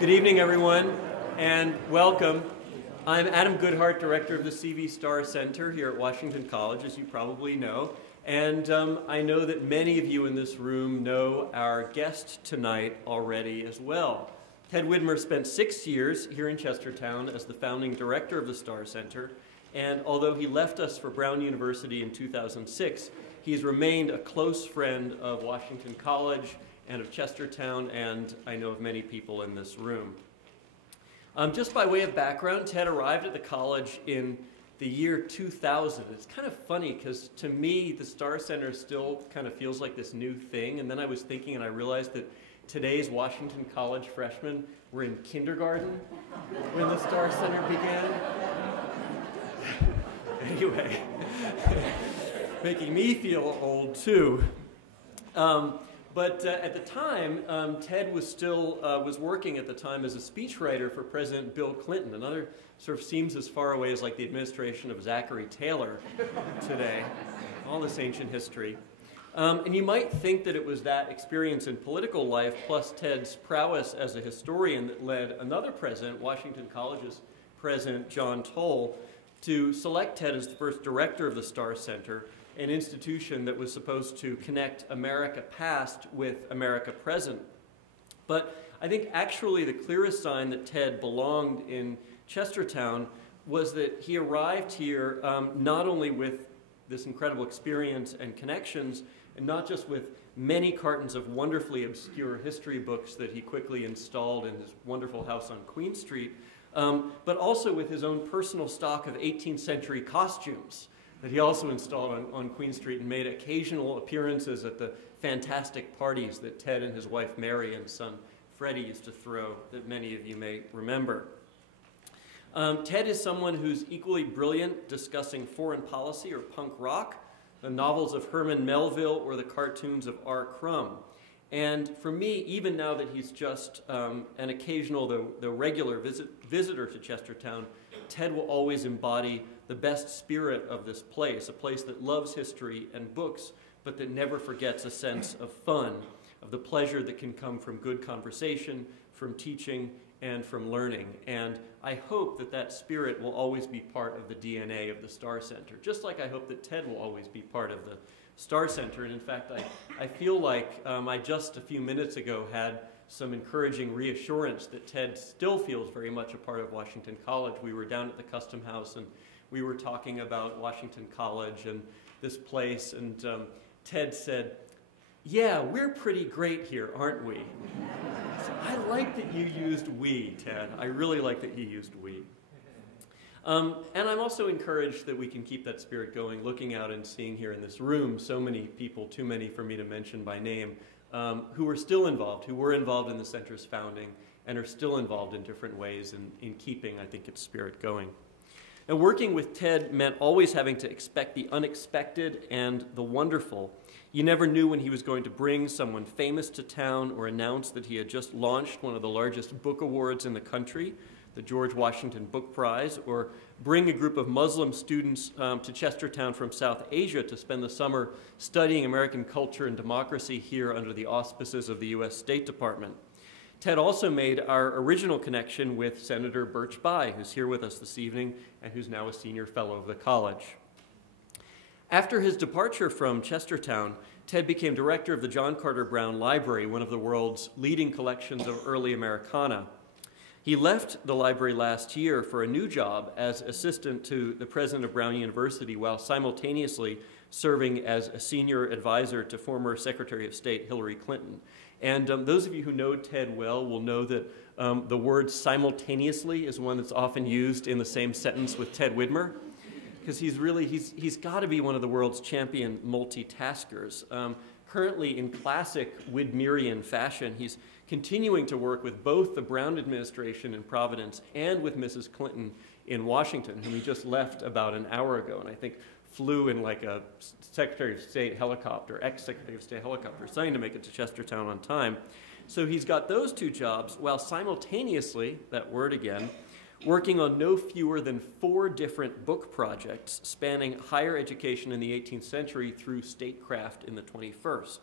Good evening, everyone, and welcome. I'm Adam Goodhart, director of the CV Starr Center here at Washington College, as you probably know. And I know that many of you in this room know our guest tonight already as well. Ted Widmer spent 6 years here in Chestertown as the founding director of the Starr Center. And although he left us for Brown University in 2006, he's remained a close friend of Washington College and of Chestertown, and I know of many people in this room. Just by way of background, Ted arrived at the college in the year 2000. It's kind of funny because to me, the Starr Center still kind of feels like this new thing, and then I was thinking and I realized that today's Washington College freshmen were in kindergarten when the Starr Center began. Anyway, making me feel old too. But at the time, Ted was still working at the time as a speechwriter for President Bill Clinton. Another sort of seems as far away as like the administration of Zachary Taylor today. All this ancient history. And you might think that it was that experience in political life plus Ted's prowess as a historian that led another president, Washington College's President John Toll, to select Ted as the first director of the Starr Center, an institution that was supposed to connect America past with America present. But I think actually the clearest sign that Ted belonged in Chestertown was that he arrived here not only with this incredible experience and connections, and not just with many cartons of wonderfully obscure history books that he quickly installed in his wonderful house on Queen Street, but also with his own personal stock of 18th century costumes that he also installed on Queen Street and made occasional appearances at the fantastic parties that Ted and his wife Mary and son Freddie used to throw that many of you may remember. Ted is someone who's equally brilliant discussing foreign policy or punk rock, the novels of Herman Melville, or the cartoons of R. Crumb. And for me, even now that he's just an occasional, though regular visitor to Chestertown, Ted will always embody the best spirit of this place, a place that loves history and books, but that never forgets a sense of fun, of the pleasure that can come from good conversation, from teaching, and from learning. And I hope that that spirit will always be part of the DNA of the Starr Center, just like I hope that Ted will always be part of the Starr Center. And in fact, I feel like I just a few minutes ago had some encouraging reassurance that Ted still feels very much a part of Washington College. We were down at the Custom House and we were talking about Washington College and this place, and Ted said, "Yeah, we're pretty great here, aren't we?" So I like that you used we, Ted. I really like that you used we. And I'm also encouraged that we can keep that spirit going, looking out and seeing here in this room so many people, too many for me to mention by name, who are still involved, who were involved in the center's founding and are still involved in different ways in keeping, I think, its spirit going. And working with Ted meant always having to expect the unexpected and the wonderful. You never knew when he was going to bring someone famous to town or announce that he had just launched one of the largest book awards in the country, the George Washington Book Prize, or bring a group of Muslim students to Chestertown from South Asia to spend the summer studying American culture and democracy here under the auspices of the U.S. State Department. Ted also made our original connection with Senator Birch Bayh, who's here with us this evening and who's now a senior fellow of the college. After his departure from Chestertown, Ted became director of the John Carter Brown Library, one of the world's leading collections of early Americana. He left the library last year for a new job as assistant to the president of Brown University while simultaneously serving as a senior advisor to former Secretary of State Hillary Clinton. And those of you who know Ted well will know that the word simultaneously is one that's often used in the same sentence with Ted Widmer, because he's got to be one of the world's champion multitaskers. Currently, in classic Widmerian fashion, he's continuing to work with both the Brown administration in Providence and with Mrs. Clinton in Washington, whom he just left about an hour ago, and I think flew in like a Secretary of State helicopter, ex-Secretary of State helicopter, trying to make it to Chestertown on time. So he's got those two jobs while simultaneously, that word again, working on no fewer than 4 different book projects spanning higher education in the 18th century through statecraft in the 21st.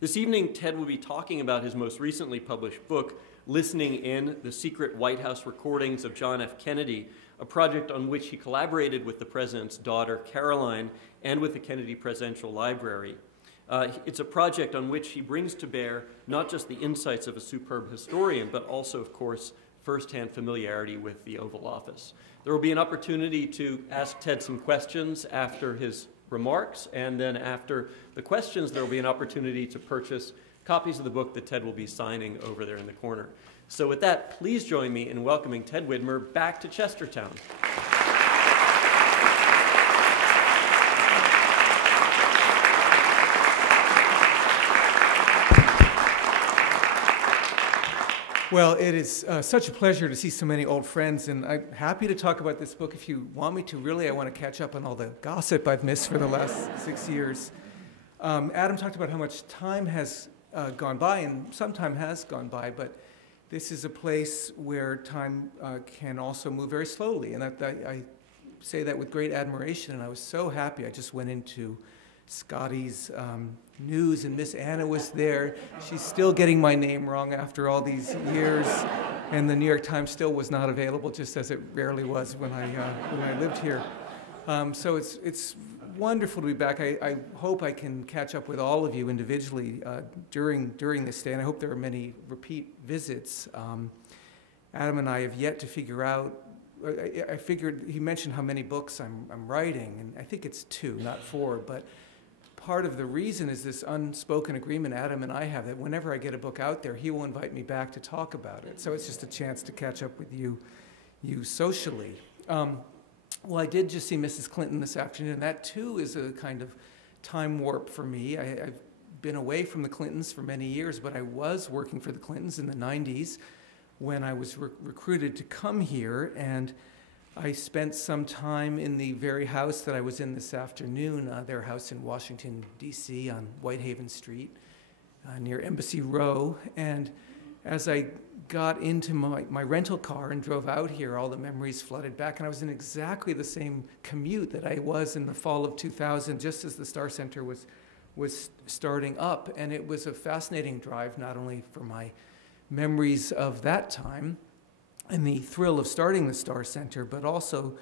This evening, Ted will be talking about his most recently published book, Listening In, the Secret White House Recordings of John F. Kennedy, a project on which he collaborated with the president's daughter, Caroline, and with the Kennedy Presidential Library. It's a project on which he brings to bear not just the insights of a superb historian, but also, of course, firsthand familiarity with the Oval Office. There will be an opportunity to ask Ted some questions after his remarks, and then after the questions, there will be an opportunity to purchase copies of the book that Ted will be signing over there in the corner. So with that, please join me in welcoming Ted Widmer back to Chestertown. Well, it is such a pleasure to see so many old friends, and I'm happy to talk about this book. If you want me to, really, I want to catch up on all the gossip I've missed for the last 6 years. Adam talked about how much time has gone by, and some time has gone by, but this is a place where time can also move very slowly, and I say that with great admiration, and I was so happy. I just went into Scotty's news, and Miss Anna was there. She's still getting my name wrong after all these years, and the New York Times still was not available, just as it rarely was when I lived here. So it's wonderful to be back. I hope I can catch up with all of you individually during this day, and I hope there are many repeat visits. Adam and I have yet to figure out. I figured he mentioned how many books I'm writing, and I think it's 2, not 4, but part of the reason is this unspoken agreement Adam and I have that whenever I get a book out there, he will invite me back to talk about it. So it's just a chance to catch up with you socially. Well, I did just see Mrs. Clinton this afternoon, and that too is a kind of time warp for me. I've been away from the Clintons for many years, but I was working for the Clintons in the 90s when I was recruited to come here, and I spent some time in the very house that I was in this afternoon, their house in Washington, D.C. on Whitehaven Street near Embassy Row. And as I got into my rental car and drove out here, all the memories flooded back, and I was in exactly the same commute that I was in the fall of 2000, just as the Star Center was starting up. And it was a fascinating drive, not only for my memories of that time and the thrill of starting the Star Center, but also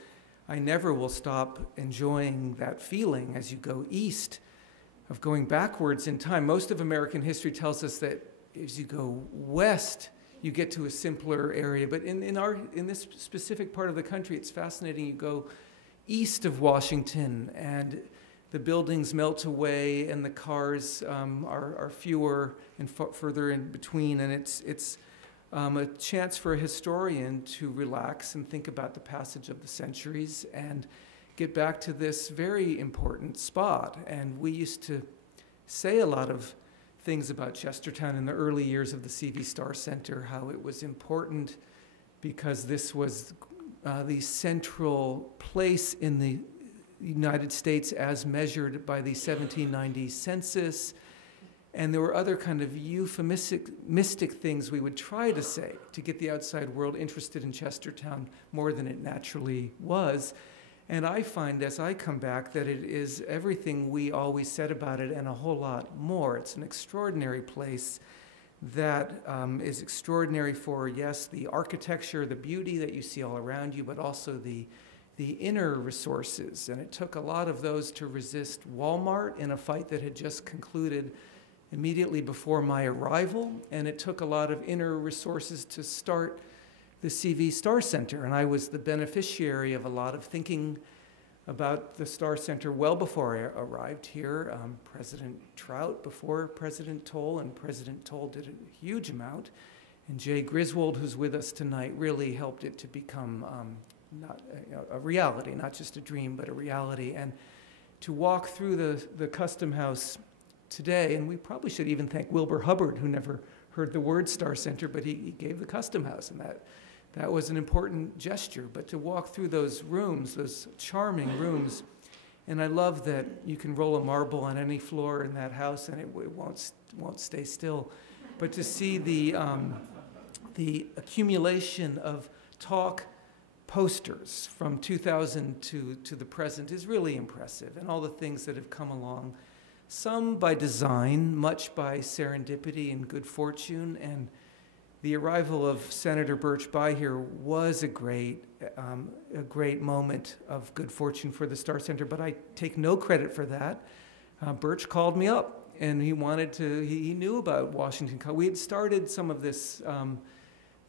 I never will stop enjoying that feeling as you go east of going backwards in time. Most of American history tells us that as you go west, you get to a simpler area, but in this specific part of the country, it's fascinating. You go east of Washington, and the buildings melt away, and the cars are fewer and further in between, and it's a chance for a historian to relax and think about the passage of the centuries and get back to this very important spot. And we used to say a lot of things about Chestertown in the early years of the CV Star Center, how it was important because this was the central place in the United States as measured by the 1790 census. And there were other kind of euphemistic things we would try to say to get the outside world interested in Chestertown more than it naturally was. And I find as I come back that it is everything we always said about it and a whole lot more. It's an extraordinary place that is extraordinary for, yes, the architecture, the beauty that you see all around you, but also the inner resources. And it took a lot of those to resist Walmart in a fight that had just concluded immediately before my arrival, and it took a lot of inner resources to start the CV Star Center, and I was the beneficiary of a lot of thinking about the Star Center well before I arrived here. President Trout before President Toll, and President Toll did a huge amount, and Jay Griswold, who's with us tonight, really helped it to become not a reality, not just a dream, but a reality. And to walk through the Custom House today, and we probably should even thank Wilbur Hubbard, who never heard the word Star Center, but he gave the Custom House, and that was an important gesture. But to walk through those rooms, those charming rooms, and I love that you can roll a marble on any floor in that house and it won't stay still. But to see the accumulation of talk posters from 2000 to the present is really impressive, and all the things that have come along. Some by design, much by serendipity and good fortune, and the arrival of Senator Birch by here was a great moment of good fortune for the Starr Center, but I take no credit for that. Birch called me up, and he wanted to, he knew about Washington College. We had started some of this,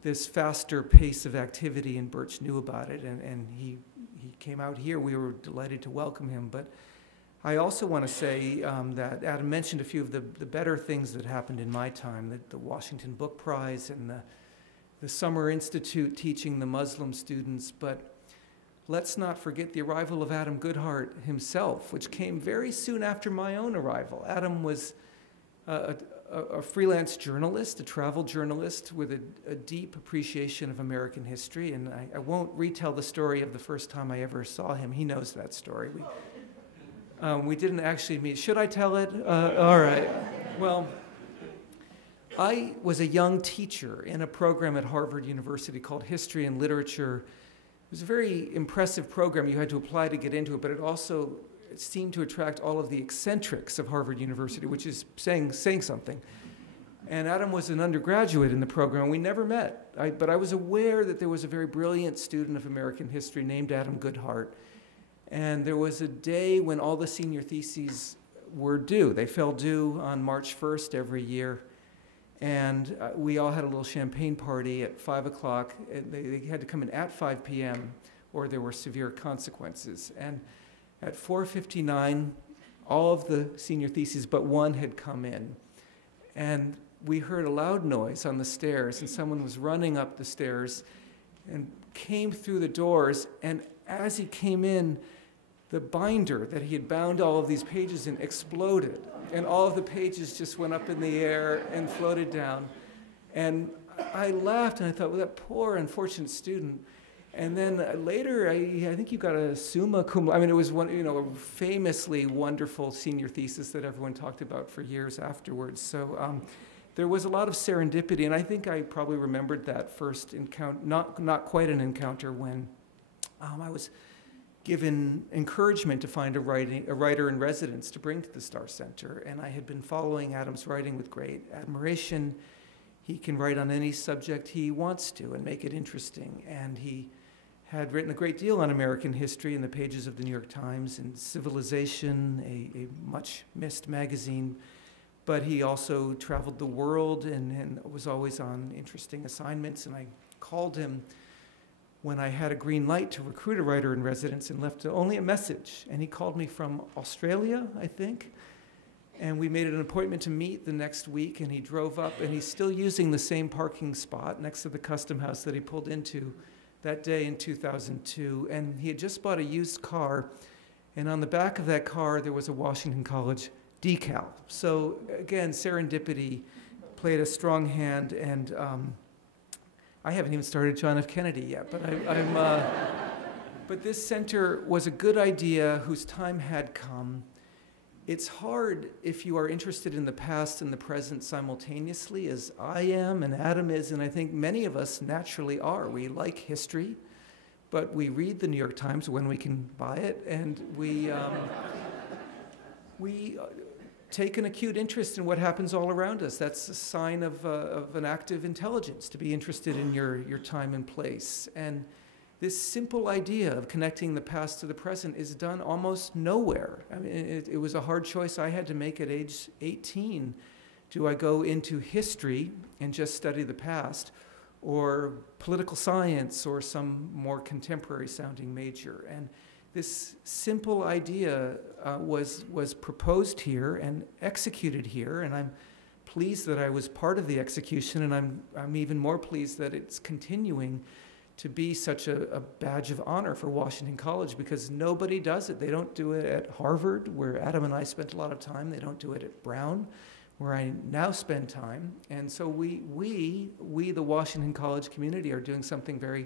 this faster pace of activity, and Birch knew about it, and he came out here. We were delighted to welcome him, but I also want to say that Adam mentioned a few of the better things that happened in my time, the Washington Book Prize and the Summer Institute teaching the Muslim students, but let's not forget the arrival of Adam Goodhart himself, which came very soon after my own arrival. Adam was a freelance journalist, a travel journalist with a deep appreciation of American history, and I won't retell the story of the first time I ever saw him. He knows that story. We didn't actually meet. Should I tell it? All right. Well, I was a young teacher in a program at Harvard University called History and Literature. It was a very impressive program. You had to apply to get into it, but it also seemed to attract all of the eccentrics of Harvard University, which is saying something. And Adam was an undergraduate in the program. We never met, but I was aware that there was a very brilliant student of American history named Adam Goodhart. And there was a day when all the senior theses were due. They fell due on March 1st every year. And we all had a little champagne party at 5 o'clock. They had to come in at 5 p.m. or there were severe consequences. And at 4:59, all of the senior theses but one had come in. And we heard a loud noise on the stairs, and someone was running up the stairs and came through the doors. And as he came in, the binder that he had bound all of these pages in exploded, and all of the pages just went up in the air and floated down. And I laughed, and I thought, well, that poor, unfortunate student. And then later, I think you got a summa cum laude. I mean, it was one, a famously wonderful senior thesis that everyone talked about for years afterwards. So there was a lot of serendipity, and I think I probably remembered that first encounter, not quite an encounter, when I was given encouragement to find a writer in residence to bring to the Starr Center. And I had been following Adam's writing with great admiration. He can write on any subject he wants to and make it interesting. And he had written a great deal on American history in the pages of the New York Times and Civilization, a much missed magazine. But he also traveled the world and was always on interesting assignments. And I called him when I had a green light to recruit a writer in residence and left only a message. And he called me from Australia, I think. And we made an appointment to meet the next week, and he drove up, and he's still using the same parking spot next to the custom house that he pulled into that day in 2002. And he had just bought a used car, and on the back of that car there was a Washington College decal. So again, serendipity played a strong hand, and I haven't even started John F. Kennedy yet, but but this center was a good idea whose time had come. It's hard if you are interested in the past and the present simultaneously, as I am and Adam is, and I think many of us naturally are. We like history, but we read the New York Times when we can buy it, and we take an acute interest in what happens all around us. That's a sign of an active intelligence, to be interested in your time and place. And this simple idea of connecting the past to the present is done almost nowhere. I mean, it was a hard choice I had to make at age 18. Do I go into history and just study the past, or political science, or some more contemporary sounding major? And this simple idea was proposed here and executed here, and I'm pleased that I was part of the execution, and I'm even more pleased that it's continuing to be such a badge of honor for Washington College, because nobody does it. They don't do it at Harvard, where Adam and I spent a lot of time. They don't do it at Brown, where I now spend time. And so we the Washington College community, are doing something very,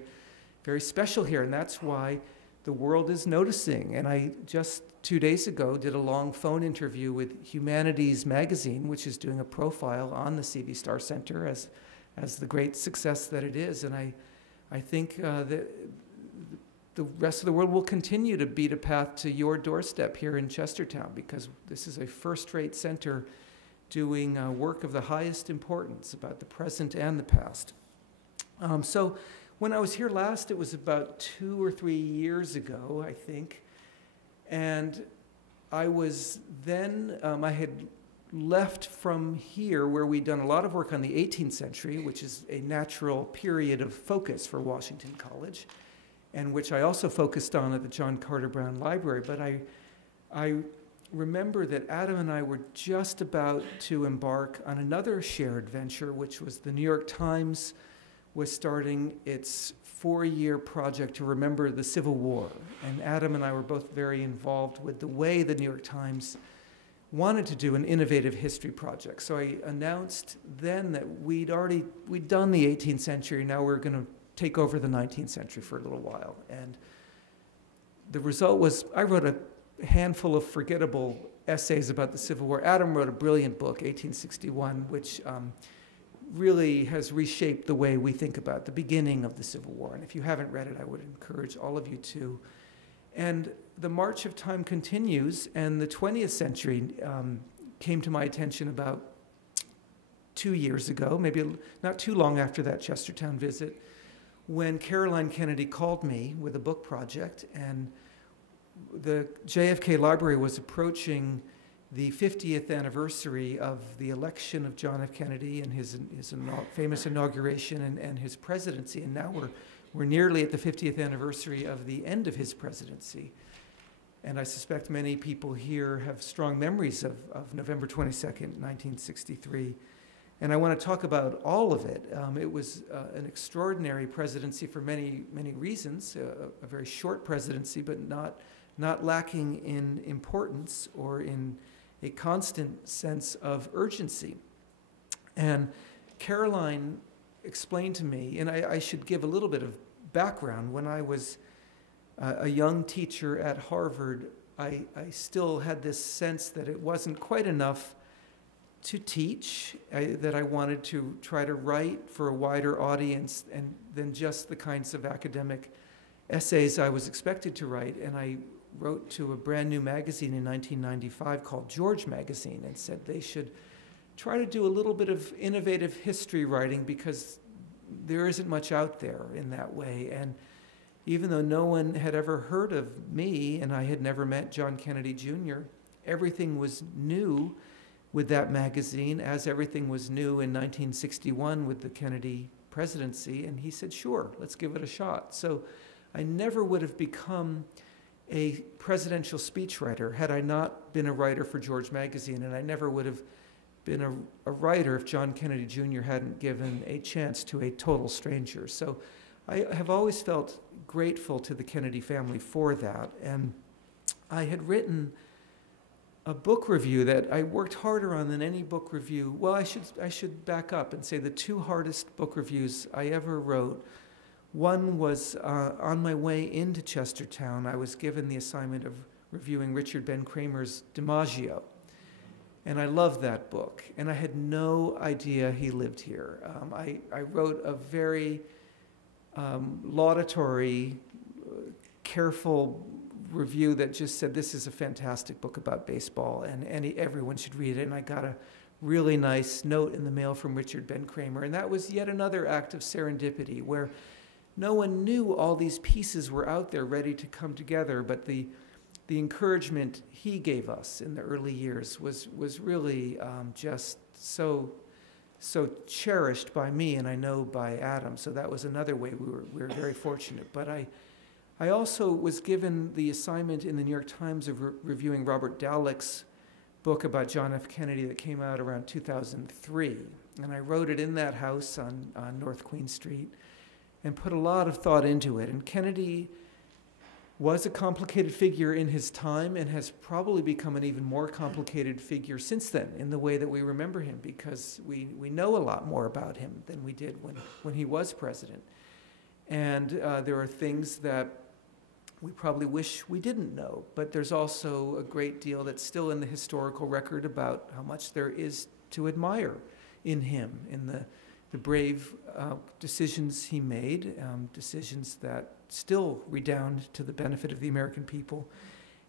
very special here, and that's why the world is noticing. And I just 2 days ago did a long phone interview with Humanities Magazine, which is doing a profile on the C.V. Starr Center as the great success that it is. And I think that the rest of the world will continue to beat a path to your doorstep here in Chestertown, because this is a first-rate center doing work of the highest importance about the present and the past. So when I was here last, it was about 2 or 3 years ago, I think. And I was then, I had left from here where we'd done a lot of work on the 18th century, which is a natural period of focus for Washington College, and which I also focused on at the John Carter Brown Library. But I remember that Adam and I were just about to embark on another shared venture, which was the New York Times was starting its 4-year project to remember the Civil War. And Adam and I were both very involved with the way the New York Times wanted to do an innovative history project. So I announced then that we'd done the 18th century, now we're going to take over the 19th century for a little while. And the result was I wrote a handful of forgettable essays about the Civil War. Adam wrote a brilliant book, 1861, which really has reshaped the way we think about the beginning of the Civil War. And if you haven't read it, I would encourage all of you to. And the march of time continues, and the 20th century came to my attention about 2 years ago, maybe not too long after that Chestertown visit, when Caroline Kennedy called me with a book project, and the JFK Library was approaching the 50th anniversary of the election of John F. Kennedy and his famous inauguration and his presidency, and now we're nearly at the 50th anniversary of the end of his presidency. And I suspect many people here have strong memories of November 22nd, 1963. And I want to talk about all of it. It was an extraordinary presidency for many, many reasons, a very short presidency, but not lacking in importance or in a constant sense of urgency. And Caroline explained to me, and I should give a little bit of background. When I was a young teacher at Harvard, I still had this sense that it wasn't quite enough to teach, that I wanted to try to write for a wider audience than just the kinds of academic essays I was expected to write. And I wrote to a brand new magazine in 1995 called George Magazine and said they should try to do a little bit of innovative history writing because there isn't much out there in that way. And even though no one had ever heard of me and I had never met John Kennedy Jr., everything was new with that magazine, as everything was new in 1961 with the Kennedy presidency. And he said, sure, let's give it a shot. So I never would have become a presidential speechwriter had I not been a writer for George Magazine, and I never would have been a writer if John Kennedy Jr. hadn't given a chance to a total stranger. So I have always felt grateful to the Kennedy family for that. And I had written a book review that I worked harder on than any book review. Well, I should back up and say the 2 hardest book reviews I ever wrote. One was on my way into Chestertown. I was given the assignment of reviewing Richard Ben Kramer's DiMaggio. And I loved that book. And I had no idea he lived here. I wrote a very laudatory, careful review that just said, this is a fantastic book about baseball and everyone should read it. And I got a really nice note in the mail from Richard Ben Kramer. And that was yet another act of serendipity where no one knew all these pieces were out there ready to come together, but the encouragement he gave us in the early years was really just so cherished by me, and I know by Adam. So that was another way we were very fortunate. But I also was given the assignment in the New York Times of reviewing Robert Dowlick's book about John F. Kennedy that came out around 2003. And I wrote it in that house on North Queen Street and put a lot of thought into it. And Kennedy was a complicated figure in his time and has probably become an even more complicated figure since then in the way that we remember him, because we know a lot more about him than we did when he was president. And there are things that we probably wish we didn't know, but there's also a great deal that's still in the historical record about how much there is to admire in him, in the brave decisions he made, decisions that still redound to the benefit of the American people.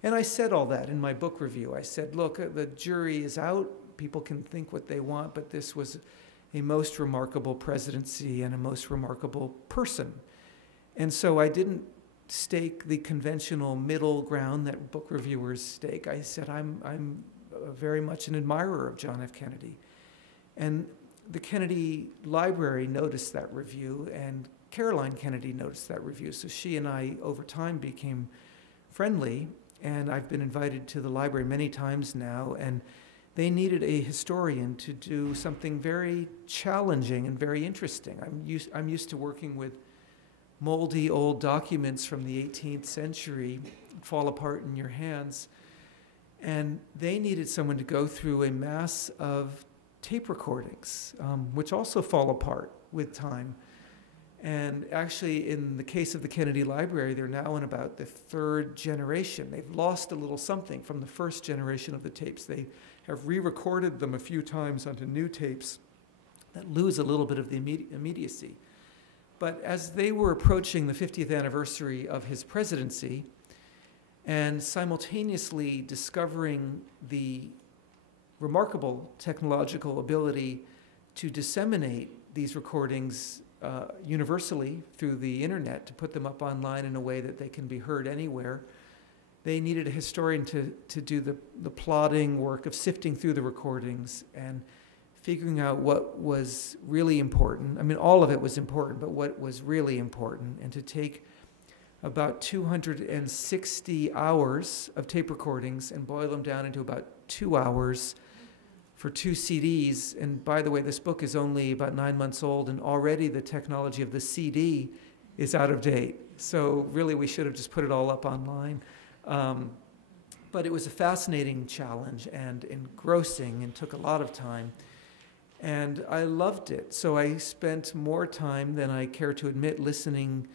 And I said all that in my book review. I said, look, the jury is out. People can think what they want, but this was a most remarkable presidency and a most remarkable person. And so I didn't stake the conventional middle ground that book reviewers stake. I said, I'm very much an admirer of John F. Kennedy. And the Kennedy Library noticed that review, and Caroline Kennedy noticed that review. So she and I, over time, became friendly, and I've been invited to the library many times now, and they needed a historian to do something very challenging and very interesting. I'm used to working with moldy old documents from the 18th century, fall apart in your hands, and they needed someone to go through a mass of tape recordings, which also fall apart with time. And actually, in the case of the Kennedy Library, they're now in about the third generation. They've lost a little something from the first generation of the tapes. They have re-recorded them a few times onto new tapes that lose a little bit of the immediacy. But as they were approaching the 50th anniversary of his presidency and simultaneously discovering the remarkable technological ability to disseminate these recordings universally through the internet, to put them up online in a way that they can be heard anywhere, they needed a historian to do the plodding work of sifting through the recordings and figuring out what was really important. I mean, all of it was important, but what was really important, and to take about 260 hours of tape recordings and boil them down into about 2 hours for 2 CDs. And by the way, this book is only about 9 months old, and already the technology of the CD is out of date. So really, we should have just put it all up online. But it was a fascinating challenge and engrossing and took a lot of time. And I loved it. So I spent more time than I care to admit listening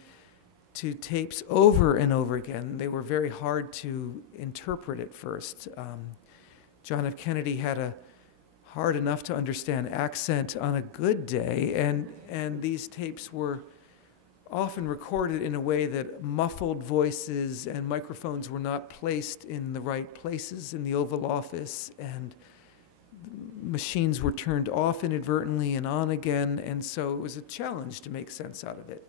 to tapes over and over again. They were very hard to interpret at first. John F. Kennedy had a hard enough to understand accent on a good day, and these tapes were often recorded in a way that muffled voices and microphones were not placed in the right places in the Oval Office, and machines were turned off inadvertently and on again, and so it was a challenge to make sense out of it.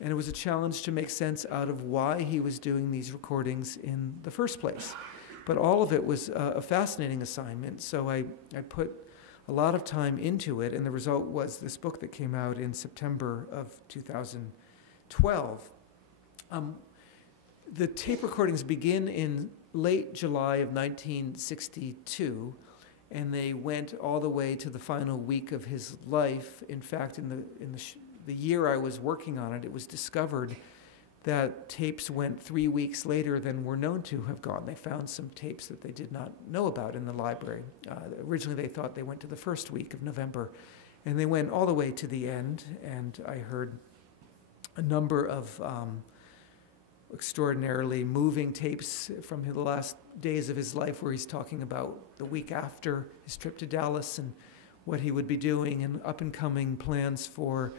And it was a challenge to make sense out of why he was doing these recordings in the first place. But all of it was a fascinating assignment, so I put a lot of time into it, and the result was this book that came out in September of 2012. The tape recordings begin in late July of 1962, and they went all the way to the final week of his life. In fact, in the year I was working on it, it was discovered that tapes went 3 weeks later than were known to have gone. They found some tapes that they did not know about in the library. Originally, they thought they went to the first week of November, and they went all the way to the end, and I heard a number of extraordinarily moving tapes from the last days of his life where he's talking about the week after his trip to Dallas and what he would be doing, and up-and-coming plans for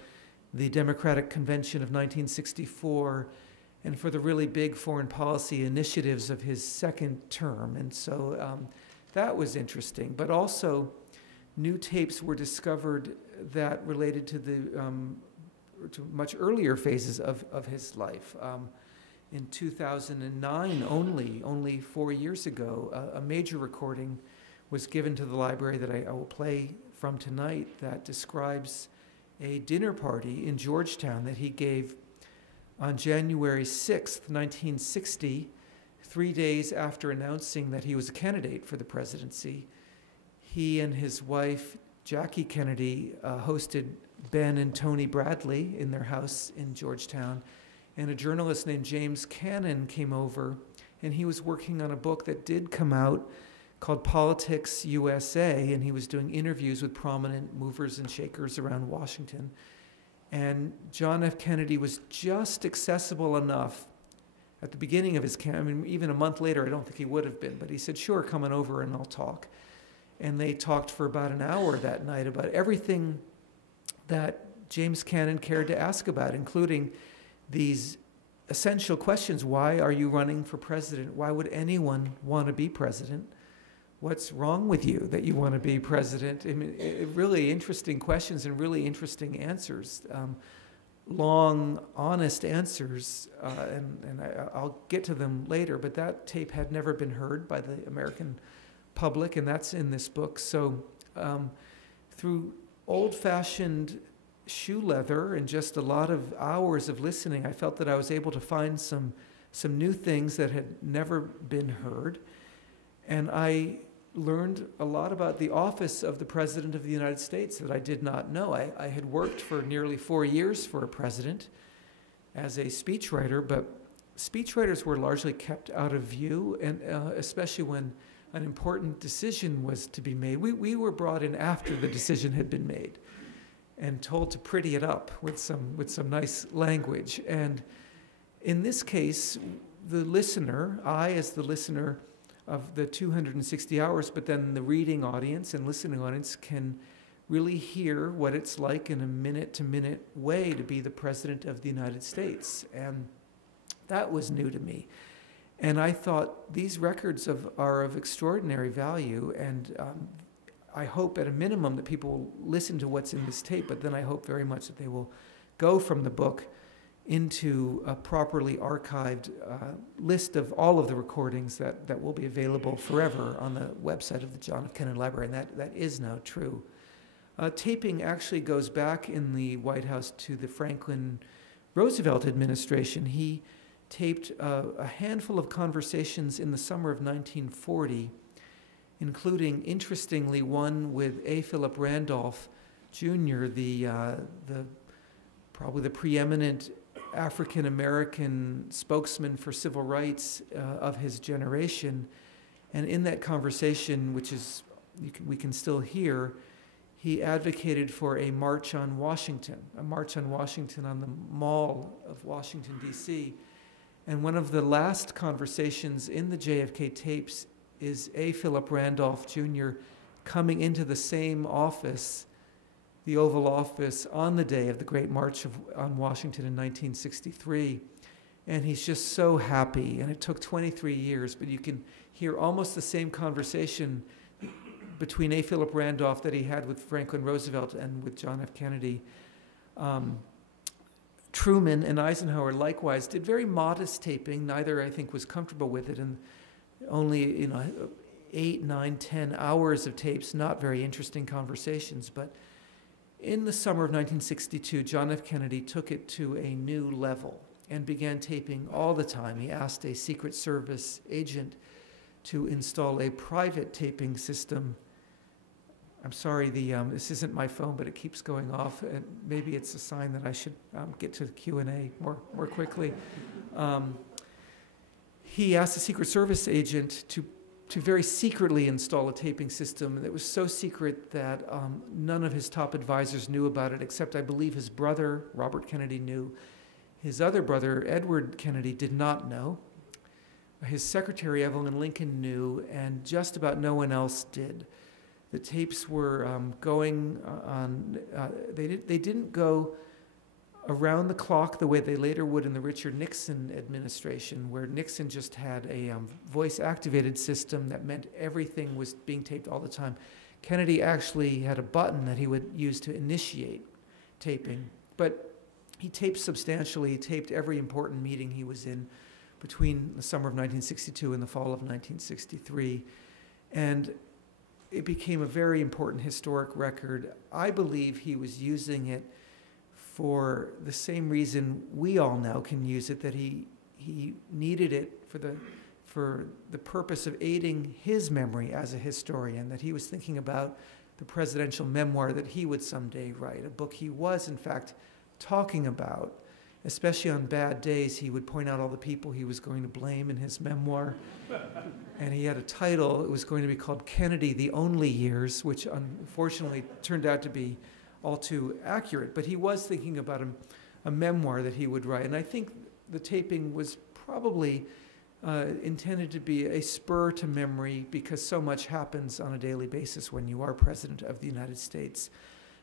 the Democratic Convention of 1964, and for the really big foreign policy initiatives of his second term. And so that was interesting. But also, new tapes were discovered that related to to much earlier phases of his life. In 2009, only 4 years ago, a major recording was given to the library that I will play from tonight that describes a dinner party in Georgetown that he gave on January 6th, 1960, 3 days after announcing that he was a candidate for the presidency. He and his wife, Jackie Kennedy, hosted Ben and Tony Bradley in their house in Georgetown, and a journalist named James Cannon came over, and he was working on a book that did come out called Politics USA, and he was doing interviews with prominent movers and shakers around Washington. And John F. Kennedy was just accessible enough at the beginning of his campaign. I mean, even a month later, I don't think he would have been, but he said, sure, come on over and I'll talk. And they talked for about an hour that night about everything that James Cannon cared to ask about, including these essential questions. Why are you running for president? Why would anyone want to be president? what's wrong with you that you want to be president? I mean, really interesting questions and really interesting answers. Long, honest answers, and I'll get to them later, but that tape had never been heard by the American public, and that's in this book. So through old-fashioned shoe leather and just a lot of hours of listening, I felt that I was able to find some new things that had never been heard. And I learned a lot about the office of the President of the United States that I did not know. I had worked for nearly 4 years for a president as a speechwriter, but speechwriters were largely kept out of view, and especially when an important decision was to be made. We were brought in after the decision had been made and told to pretty it up with some nice language. And in this case, the listener, I as the listener of the 260 hours, but then the reading audience and listening audience can really hear what it's like in a minute-to-minute way to be the President of the United States. And that was new to me. And I thought these records are of extraordinary value, and I hope at a minimum that people will listen to what's in this tape, but then I hope very much that they will go from the book into a properly archived list of all of the recordings that will be available forever on the website of the John F. Kennedy Library, and that is now true. Taping actually goes back in the White House to the Franklin Roosevelt administration. He taped a handful of conversations in the summer of 1940, including, interestingly, one with A. Philip Randolph, Jr., probably the preeminent African-American spokesman for civil rights of his generation. And in that conversation, which is we can still hear, he advocated for a march on Washington on the Mall of Washington, D.C. And one of the last conversations in the JFK tapes is A. Philip Randolph, Jr. coming into the same office, the Oval Office, on the day of the Great March on Washington in 1963. And he's just so happy. And it took 23 years, but you can hear almost the same conversation between A. Philip Randolph that he had with Franklin Roosevelt and with John F. Kennedy. Truman and Eisenhower likewise did very modest taping. Neither, I think, was comfortable with it. And only 8, 9, 10 hours of tapes, not very interesting conversations. But in the summer of 1962, John F. Kennedy took it to a new level and began taping all the time. He asked a Secret Service agent to install a private taping system. I'm sorry, this isn't my phone, but it keeps going off. And maybe it's a sign that I should get to the Q&A more quickly. He asked the Secret Service agent to very secretly install a taping system that was so secret that none of his top advisors knew about it, except I believe his brother, Robert Kennedy, knew. His other brother, Edward Kennedy, did not know. His secretary, Evelyn Lincoln, knew, and just about no one else did. The tapes were going on, they didn't go around the clock the way they later would in the Richard Nixon administration, where Nixon just had a voice-activated system that meant everything was being taped all the time. Kennedy actually had a button that he would use to initiate taping, but he taped substantially. He taped every important meeting he was in between the summer of 1962 and the fall of 1963, and it became a very important historic record. I believe he was using it for the same reason we all now can use it, that he needed it for the purpose of aiding his memory as a historian, that he was thinking about the presidential memoir that he would someday write, a book he was, in fact, talking about. Especially on bad days, he would point out all the people he was going to blame in his memoir. And he had a title. It was going to be called Kennedy, the Only Years, which unfortunately turned out to be all too accurate. But he was thinking about a memoir that he would write. And I think the taping was probably intended to be a spur to memory, because so much happens on a daily basis when you are President of the United States.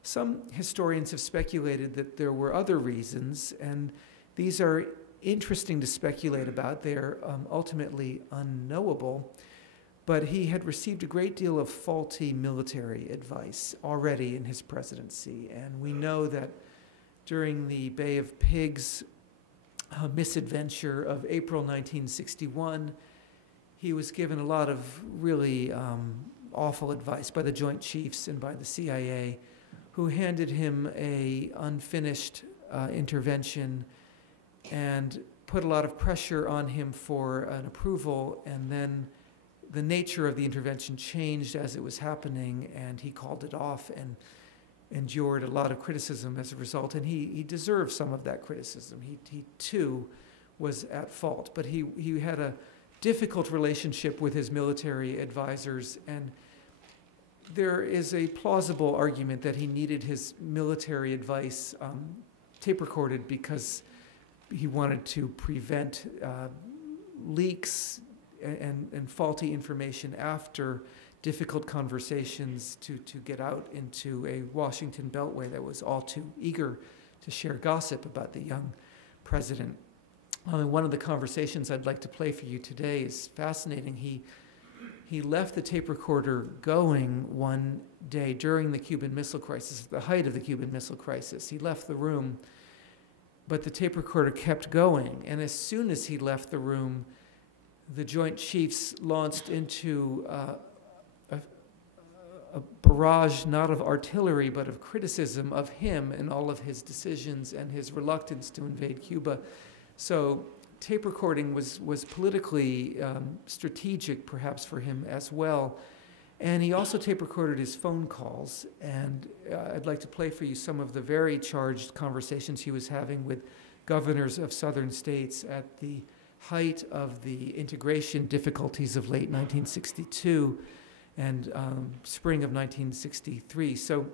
Some historians have speculated that there were other reasons, and these are interesting to speculate about. They are ultimately unknowable. but he had received a great deal of faulty military advice already in his presidency. And we know that during the Bay of Pigs misadventure of April 1961, he was given a lot of really awful advice by the Joint Chiefs and by the CIA, who handed him a unfinished intervention and put a lot of pressure on him for an approval, and then the nature of the intervention changed as it was happening, and he called it off and endured a lot of criticism as a result, and he deserved some of that criticism. He too was at fault, but he had a difficult relationship with his military advisors, and there is a plausible argument that he needed his military advice tape recorded because he wanted to prevent leaks and faulty information after difficult conversations to get out into a Washington beltway that was all too eager to share gossip about the young president. One of the conversations I'd like to play for you today is fascinating. He left the tape recorder going one day during the Cuban Missile Crisis, at the height of the Cuban Missile Crisis. He left the room, but the tape recorder kept going. And as soon as he left the room, the Joint Chiefs launched into a barrage, not of artillery, but of criticism of him and all of his decisions and his reluctance to invade Cuba. So tape recording was politically strategic, perhaps, for him as well. And he also tape recorded his phone calls. And I'd like to play for you some of the very charged conversations he was having with governors of southern states at the height of the integration difficulties of late 1962 and spring of 1963. So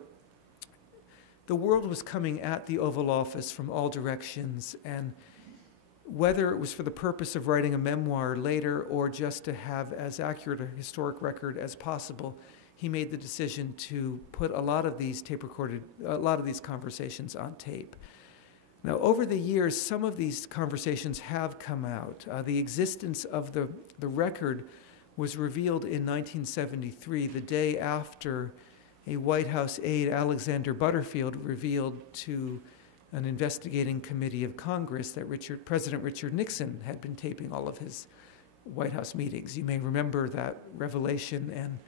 the world was coming at the Oval Office from all directions, and whether it was for the purpose of writing a memoir later or just to have as accurate a historic record as possible, he made the decision to put a lot of these conversations on tape. Now, over the years, some of these conversations have come out. The existence of the record was revealed in 1973, the day after a White House aide, Alexander Butterfield, revealed to an investigating committee of Congress that President Richard Nixon had been taping all of his White House meetings. You may remember that revelation and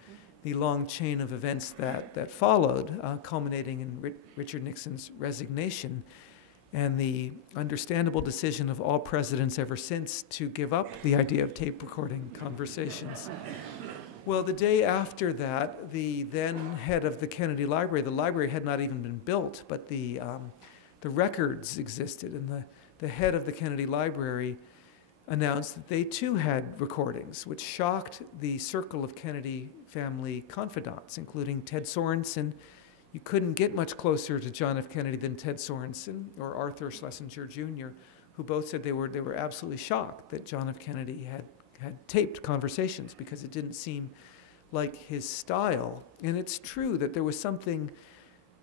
the long chain of events that followed, culminating in Richard Nixon's resignation and the understandable decision of all presidents ever since to give up the idea of tape recording conversations. Well, the day after that, the then head of the Kennedy Library, the library had not even been built, but the records existed, and the head of the Kennedy Library announced that they too had recordings, which shocked the circle of Kennedy family confidants, including Ted Sorensen. You couldn't get much closer to John F. Kennedy than Ted Sorensen or Arthur Schlesinger Jr., who both said they were absolutely shocked that John F. Kennedy had taped conversations because it didn't seem like his style. And it's true that there was something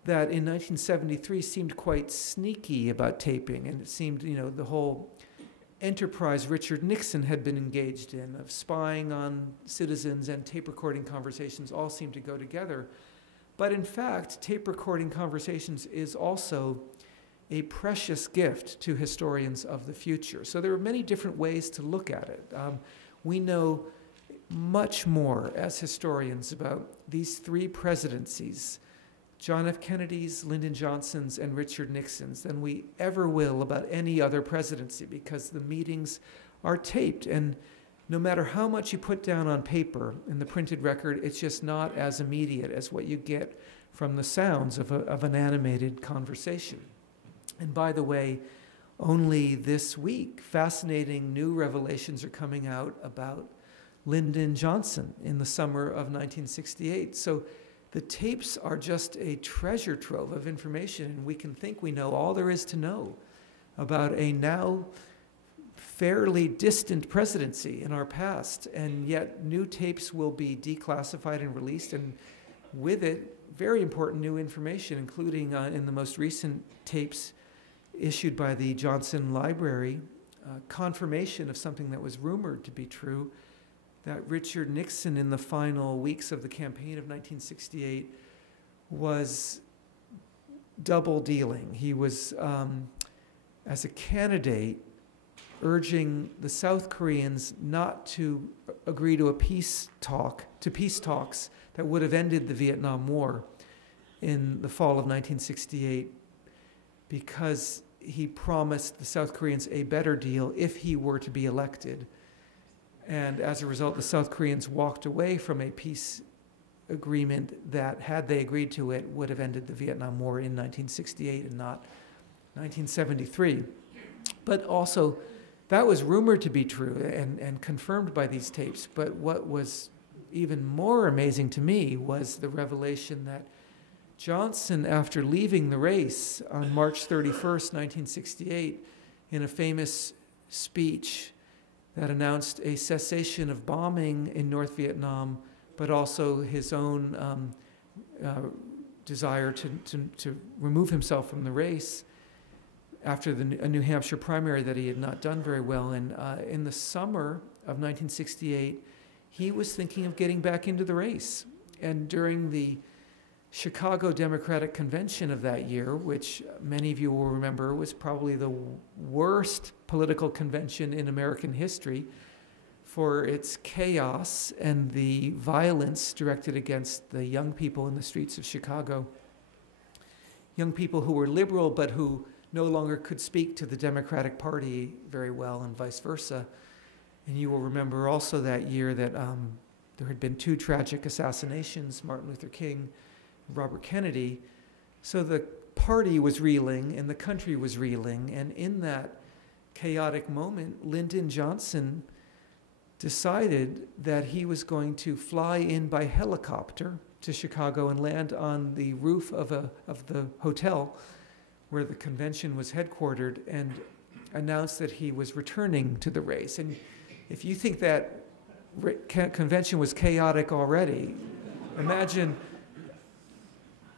that in 1973 seemed quite sneaky about taping, and it seemed, the whole enterprise Richard Nixon had been engaged in of spying on citizens and tape recording conversations all seemed to go together. But in fact, tape recording conversations is also a precious gift to historians of the future. So there are many different ways to look at it. We know much more as historians about these three presidencies, John F. Kennedy's, Lyndon Johnson's, and Richard Nixon's, than we ever will about any other presidency, because the meetings are taped. And no matter how much you put down on paper in the printed record, it's just not as immediate as what you get from the sounds of an animated conversation. And by the way, only this week, fascinating new revelations are coming out about Lyndon Johnson in the summer of 1968. So the tapes are just a treasure trove of information, and we can think we know all there is to know about a now fairly distant presidency in our past, and yet new tapes will be declassified and released, and with it, very important new information, including in the most recent tapes issued by the Johnson Library, confirmation of something that was rumored to be true. that Richard Nixon in the final weeks of the campaign of 1968 was double dealing. He was, as a candidate, urging the South Koreans not to agree to peace talks that would have ended the Vietnam War in the fall of 1968, because he promised the South Koreans a better deal if he were to be elected. And as a result, the South Koreans walked away from a peace agreement that, had they agreed to it, would have ended the Vietnam War in 1968 and not 1973. But also, that was rumored to be true and confirmed by these tapes. But what was even more amazing to me was the revelation that Johnson, after leaving the race on March 31st, 1968, in a famous speech that announced a cessation of bombing in North Vietnam, but also his own desire to remove himself from the race after a New Hampshire primary that he had not done very well. And in the summer of 1968, he was thinking of getting back into the race. And during the Chicago Democratic Convention of that year, which many of you will remember was probably the worst political convention in American history for its chaos and the violence directed against the young people in the streets of Chicago. Young people who were liberal but who no longer could speak to the Democratic Party very well, and vice versa. And you will remember also that year that there had been 2 tragic assassinations, Martin Luther King, Robert Kennedy. So the party was reeling and the country was reeling. And in that chaotic moment, Lyndon Johnson decided that he was going to fly in by helicopter to Chicago and land on the roof of the hotel where the convention was headquartered, and announced that he was returning to the race. And if you think that convention was chaotic already, imagine,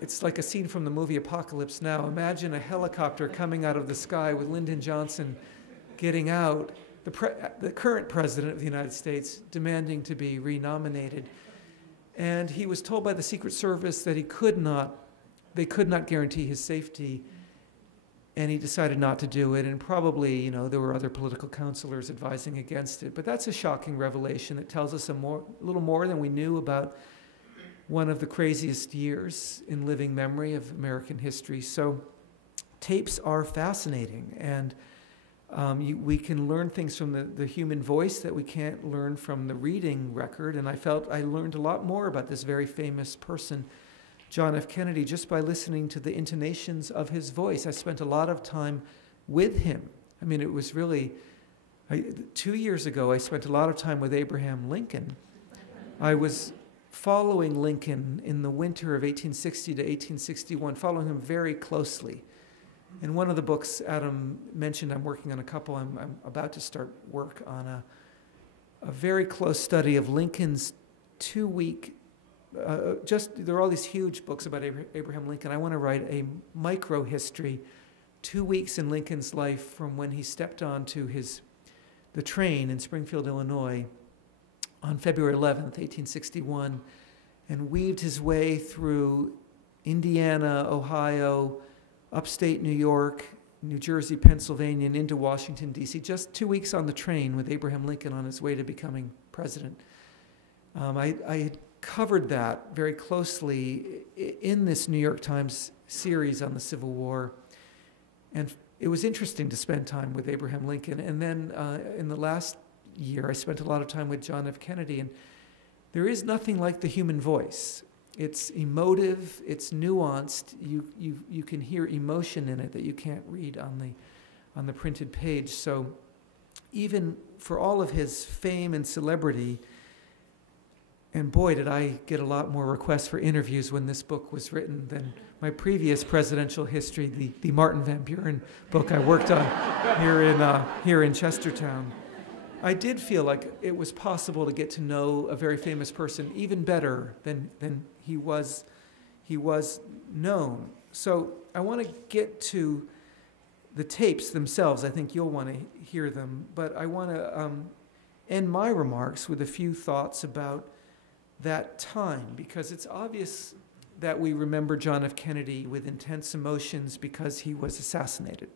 it's like a scene from the movie Apocalypse Now. Imagine a helicopter coming out of the sky with Lyndon Johnson getting out, the current president of the United States demanding to be renominated. And he was told by the Secret Service that they could not guarantee his safety, and he decided not to do it. And probably, there were other political counselors advising against it. But that's a shocking revelation that tells us a little more than we knew about one of the craziest years in living memory of American history. So tapes are fascinating, and we can learn things from the human voice that we can't learn from the reading record. And I felt I learned a lot more about this very famous person, John F. Kennedy, just by listening to the intonations of his voice. I spent a lot of time with him. I mean, it was really, 2 years ago, I spent a lot of time with Abraham Lincoln. I was following Lincoln in the winter of 1860 to 1861, following him very closely. In one of the books Adam mentioned, I'm working on a couple. I'm about to start work on a very close study of Lincoln's 2-week, there are all these huge books about Abraham Lincoln. I want to write a micro-history, 2 weeks in Lincoln's life from when he stepped onto the train in Springfield, Illinois, on February 11th, 1861, and weaved his way through Indiana, Ohio, upstate New York, New Jersey, Pennsylvania, and into Washington, D.C., just 2 weeks on the train with Abraham Lincoln on his way to becoming president. I had covered that very closely in this New York Times series on the Civil War, and it was interesting to spend time with Abraham Lincoln. And then in the last year, I spent a lot of time with John F. Kennedy, and there is nothing like the human voice. It's emotive, it's nuanced. You can hear emotion in it that you can't read on the printed page. So even for all of his fame and celebrity, and boy, did I get a lot more requests for interviews when this book was written than my previous presidential history, the Martin Van Buren book I worked on here in Chestertown. I did feel like it was possible to get to know a very famous person even better than he was known. So I want to get to the tapes themselves. I think you'll want to hear them, but I want to end my remarks with a few thoughts about that time, because it's obvious that we remember John F. Kennedy with intense emotions because he was assassinated.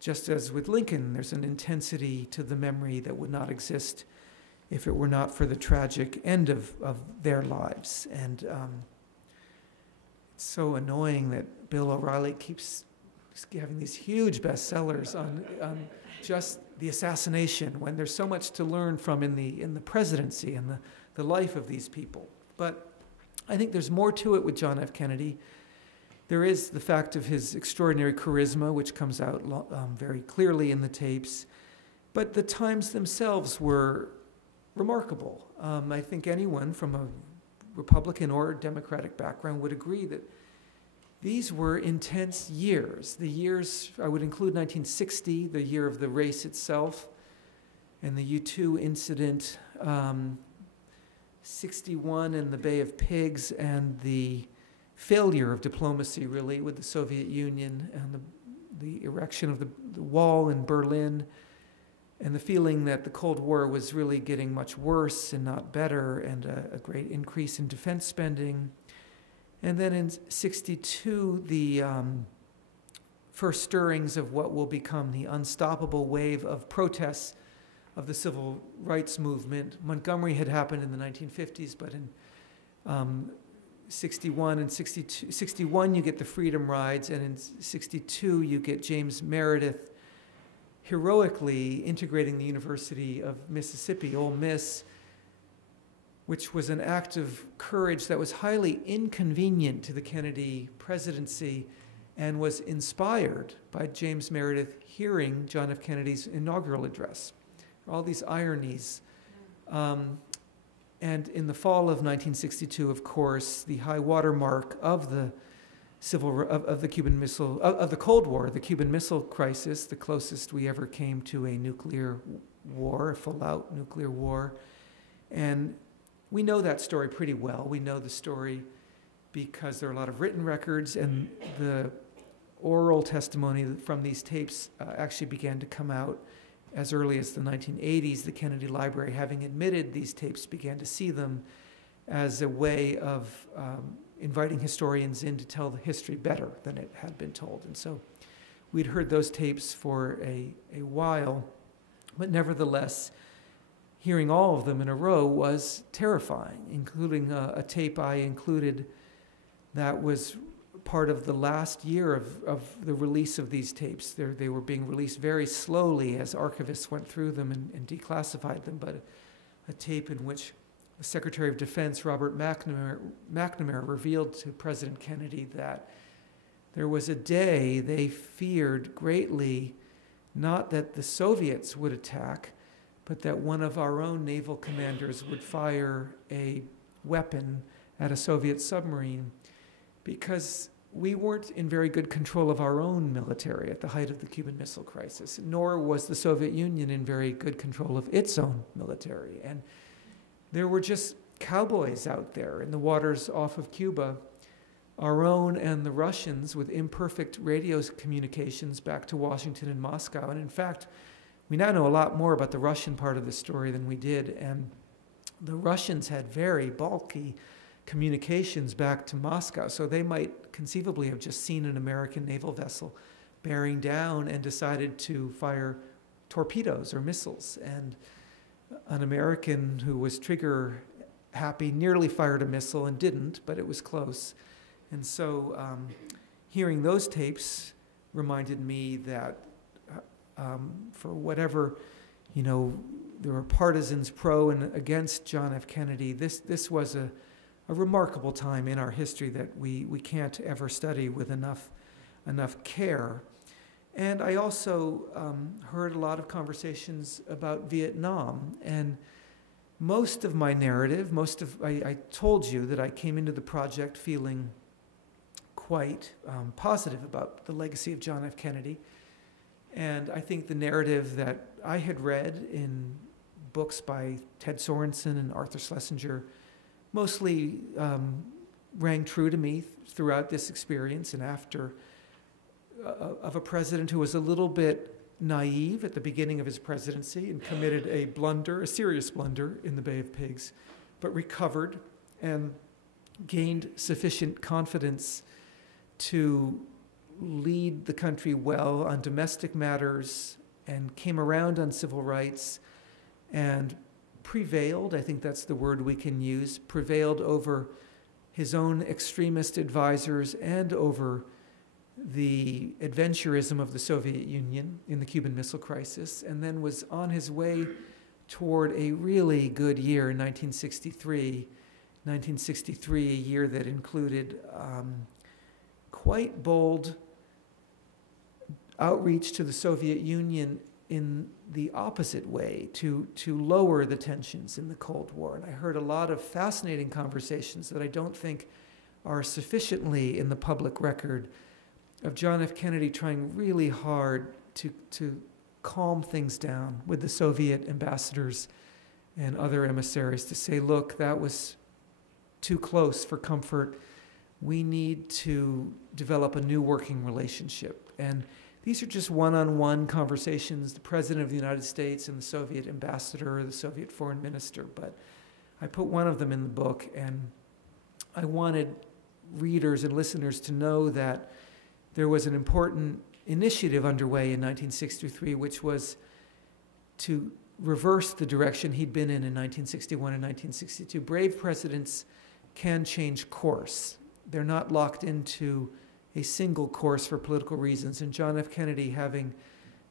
Just as with Lincoln, there's an intensity to the memory that would not exist if it were not for the tragic end of their lives. And it's so annoying that Bill O'Reilly keeps having these huge bestsellers on just the assassination, when there's so much to learn from in the presidency and the life of these people. But I think there's more to it with John F. Kennedy. There is the fact of his extraordinary charisma, which comes out very clearly in the tapes. But the times themselves were remarkable. I think anyone from a Republican or Democratic background would agree that these were intense years. The years, I would include 1960, the year of the race itself, and the U-2 incident, 61 in the Bay of Pigs, and the failure of diplomacy, really, with the Soviet Union, and the erection of the wall in Berlin, and the feeling that the Cold War was really getting much worse and not better, and a great increase in defense spending. And then in 62, the first stirrings of what will become the unstoppable wave of protests of the civil rights movement. Montgomery had happened in the 1950s, but in 61 and 62, 61 you get the Freedom Rides, and in 62 you get James Meredith heroically integrating the University of Mississippi, Ole Miss, which was an act of courage that was highly inconvenient to the Kennedy presidency and was inspired by James Meredith hearing John F. Kennedy's inaugural address. All these ironies. And in the fall of 1962, of course, the high water mark of the of the Cuban Missile, of the Cold War, the Cuban Missile Crisis, the closest we ever came to a nuclear war, a full-out nuclear war. And we know that story pretty well. We know the story because there are a lot of written records, and the oral testimony from these tapes actually began to come out as early as the 1980s. The Kennedy Library, having admitted these tapes, began to see them as a way of inviting historians in to tell the history better than it had been told. And so we'd heard those tapes for a while, but nevertheless, hearing all of them in a row was terrifying, including a tape I included that was part of the last year of the release of these tapes. They were being released very slowly as archivists went through them and declassified them, but a tape in which the Secretary of Defense, Robert McNamara, revealed to President Kennedy that there was a day they feared greatly, not that the Soviets would attack, but that one of our own naval commanders would fire a weapon at a Soviet submarine, because we weren't in very good control of our own military at the height of the Cuban Missile Crisis, nor was the Soviet Union in very good control of its own military. And there were just cowboys out there in the waters off of Cuba, our own and the Russians, with imperfect radio communications back to Washington and Moscow. And in fact, we now know a lot more about the Russian part of the story than we did. And the Russians had very bulky communications back to Moscow, so they might conceivably have just seen an American naval vessel bearing down and decided to fire torpedoes or missiles. And an American who was trigger happy nearly fired a missile and didn't, but it was close. And so hearing those tapes reminded me that for whatever, there were partisans pro and against John F. Kennedy, this was a remarkable time in our history that we can't ever study with enough care. And I also heard a lot of conversations about Vietnam. And most of my narrative, I told you that I came into the project feeling quite positive about the legacy of John F. Kennedy. And I think the narrative that I had read in books by Ted Sorensen and Arthur Schlesinger mostly rang true to me throughout this experience, and after of a president who was a little bit naive at the beginning of his presidency and committed a blunder, a serious blunder in the Bay of Pigs, but recovered and gained sufficient confidence to lead the country well on domestic matters and came around on civil rights and prevailed, I think that's the word we can use, prevailed over his own extremist advisors and over the adventurism of the Soviet Union in the Cuban Missile Crisis, and then was on his way toward a really good year in 1963. 1963, a year that included quite bold outreach to the Soviet Union in the opposite way, to lower the tensions in the Cold War. And I heard a lot of fascinating conversations that I don't think are sufficiently in the public record of John F. Kennedy trying really hard to calm things down with the Soviet ambassadors and other emissaries to say, look, that was too close for comfort. We need to develop a new working relationship. And these are just one-on-one conversations, the President of the United States and the Soviet ambassador or the Soviet foreign minister. But I put one of them in the book, and I wanted readers and listeners to know that there was an important initiative underway in 1963, which was to reverse the direction he'd been in 1961 and 1962. Brave presidents can change course. They're not locked into a single course for political reasons. And John F. Kennedy, having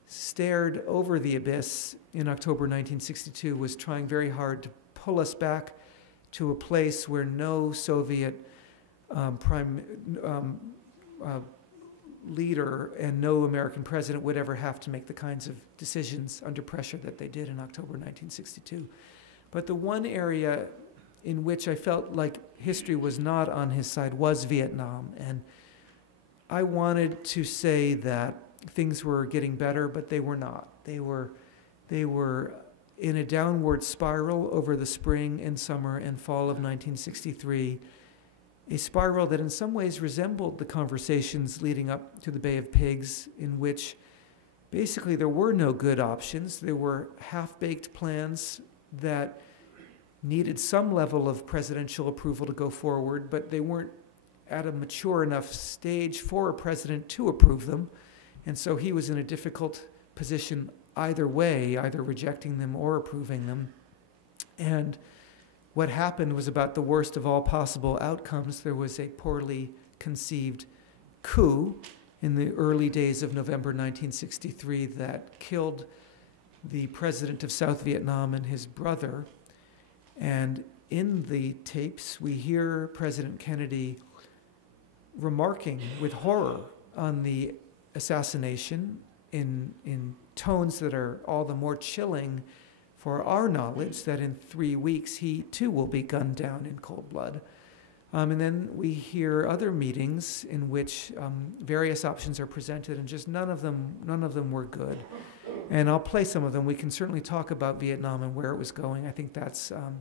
stared over the abyss in October 1962, was trying very hard to pull us back to a place where no Soviet leader and no American president would ever have to make the kinds of decisions under pressure that they did in October 1962. But the one area in which I felt like history was not on his side was Vietnam. And I wanted to say that things were getting better, but they were not. They were in a downward spiral over the spring and summer and fall of 1963, a spiral that in some ways resembled the conversations leading up to the Bay of Pigs, in which basically there were no good options. There were half-baked plans that needed some level of presidential approval to go forward, but they weren't at a mature enough stage for a president to approve them. And so he was in a difficult position either way, either rejecting them or approving them. And what happened was about the worst of all possible outcomes. There was a poorly conceived coup in the early days of November 1963 that killed the president of South Vietnam and his brother. And in the tapes, we hear President Kennedy remarking with horror on the assassination in tones that are all the more chilling for our knowledge that in 3 weeks he too will be gunned down in cold blood. And then we hear other meetings in which various options are presented, and just none of them were good. And I'll play some of them. We can certainly talk about Vietnam and where it was going. I think that's a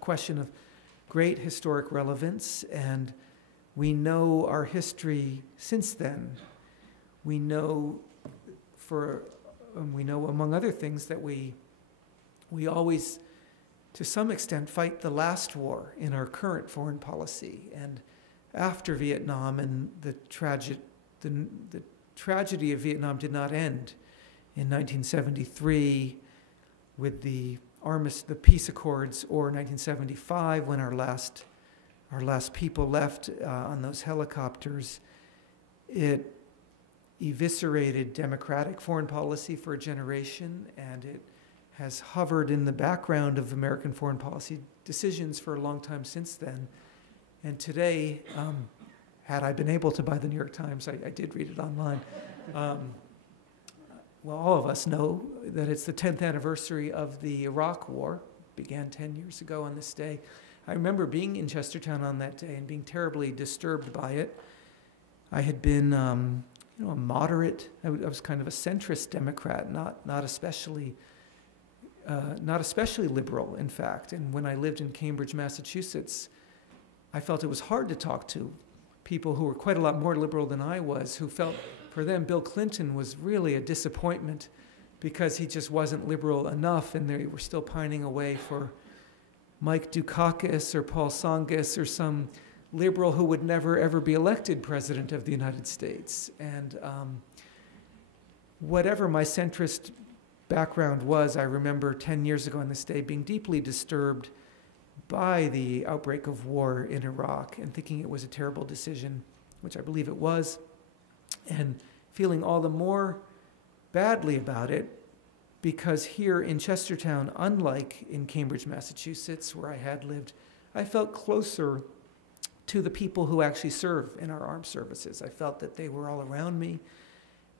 question of great historic relevance, and we know our history since then. We know, among other things, that we always, to some extent, fight the last war in our current foreign policy. And after Vietnam, and the tragedy of Vietnam did not end in 1973 with the peace accords, or 1975 when our last people left on those helicopters. It eviscerated democratic foreign policy for a generation, and it has hovered in the background of American foreign policy decisions for a long time since then. And today, had I been able to buy the New York Times, I did read it online. Well, all of us know that it's the 10th anniversary of the Iraq War. It began 10 years ago on this day. I remember being in Chestertown on that day and being terribly disturbed by it. I had been a moderate, I was kind of a centrist Democrat, not especially liberal, in fact. And when I lived in Cambridge, Massachusetts, I felt it was hard to talk to people who were quite a lot more liberal than I was, who felt for them, Bill Clinton was really a disappointment because he just wasn't liberal enough, and they were still pining away for Mike Dukakis or Paul Tsongas or some liberal who would never, ever be elected president of the United States. And whatever my centrist background was, I remember 10 years ago on this day being deeply disturbed by the outbreak of war in Iraq and thinking it was a terrible decision, which I believe it was, and feeling all the more badly about it because here in Chestertown, unlike in Cambridge, Massachusetts, where I had lived, I felt closer to the people who actually serve in our armed services. I felt that they were all around me,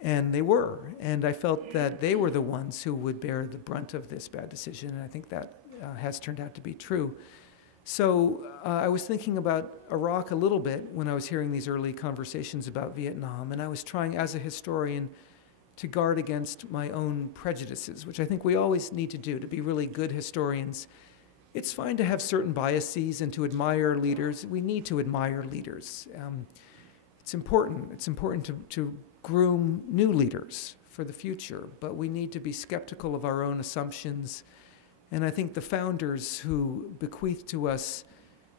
and they were. And I felt that they were the ones who would bear the brunt of this bad decision, and I think that has turned out to be true. So I was thinking about Iraq a little bit when I was hearing these early conversations about Vietnam, and I was trying as a historian to guard against my own prejudices, which I think we always need to do to be really good historians. It's fine to have certain biases and to admire leaders. We need to admire leaders. It's important. It's important to groom new leaders for the future, but we need to be skeptical of our own assumptions. And I think the founders who bequeathed to us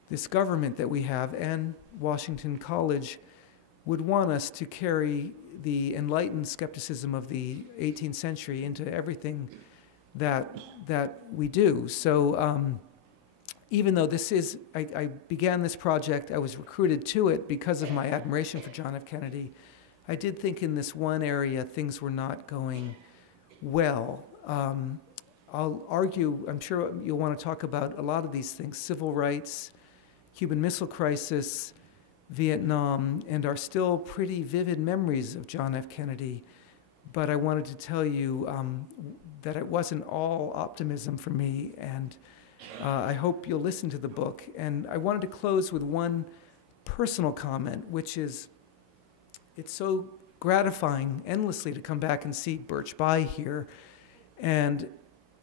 this government that we have and Washington College would want us to carry the enlightened skepticism of the 18th century into everything that we do. So even though this is, I began this project, I was recruited to it because of my admiration for John F. Kennedy, I did think in this one area things were not going well. I'll argue, I'm sure you'll want to talk about a lot of these things, civil rights, Cuban Missile Crisis, Vietnam, and our still pretty vivid memories of John F. Kennedy. But I wanted to tell you that it wasn't all optimism for me, and I hope you'll listen to the book. And I wanted to close with one personal comment, which is, it's so gratifying endlessly to come back and see Birch Bayh here. And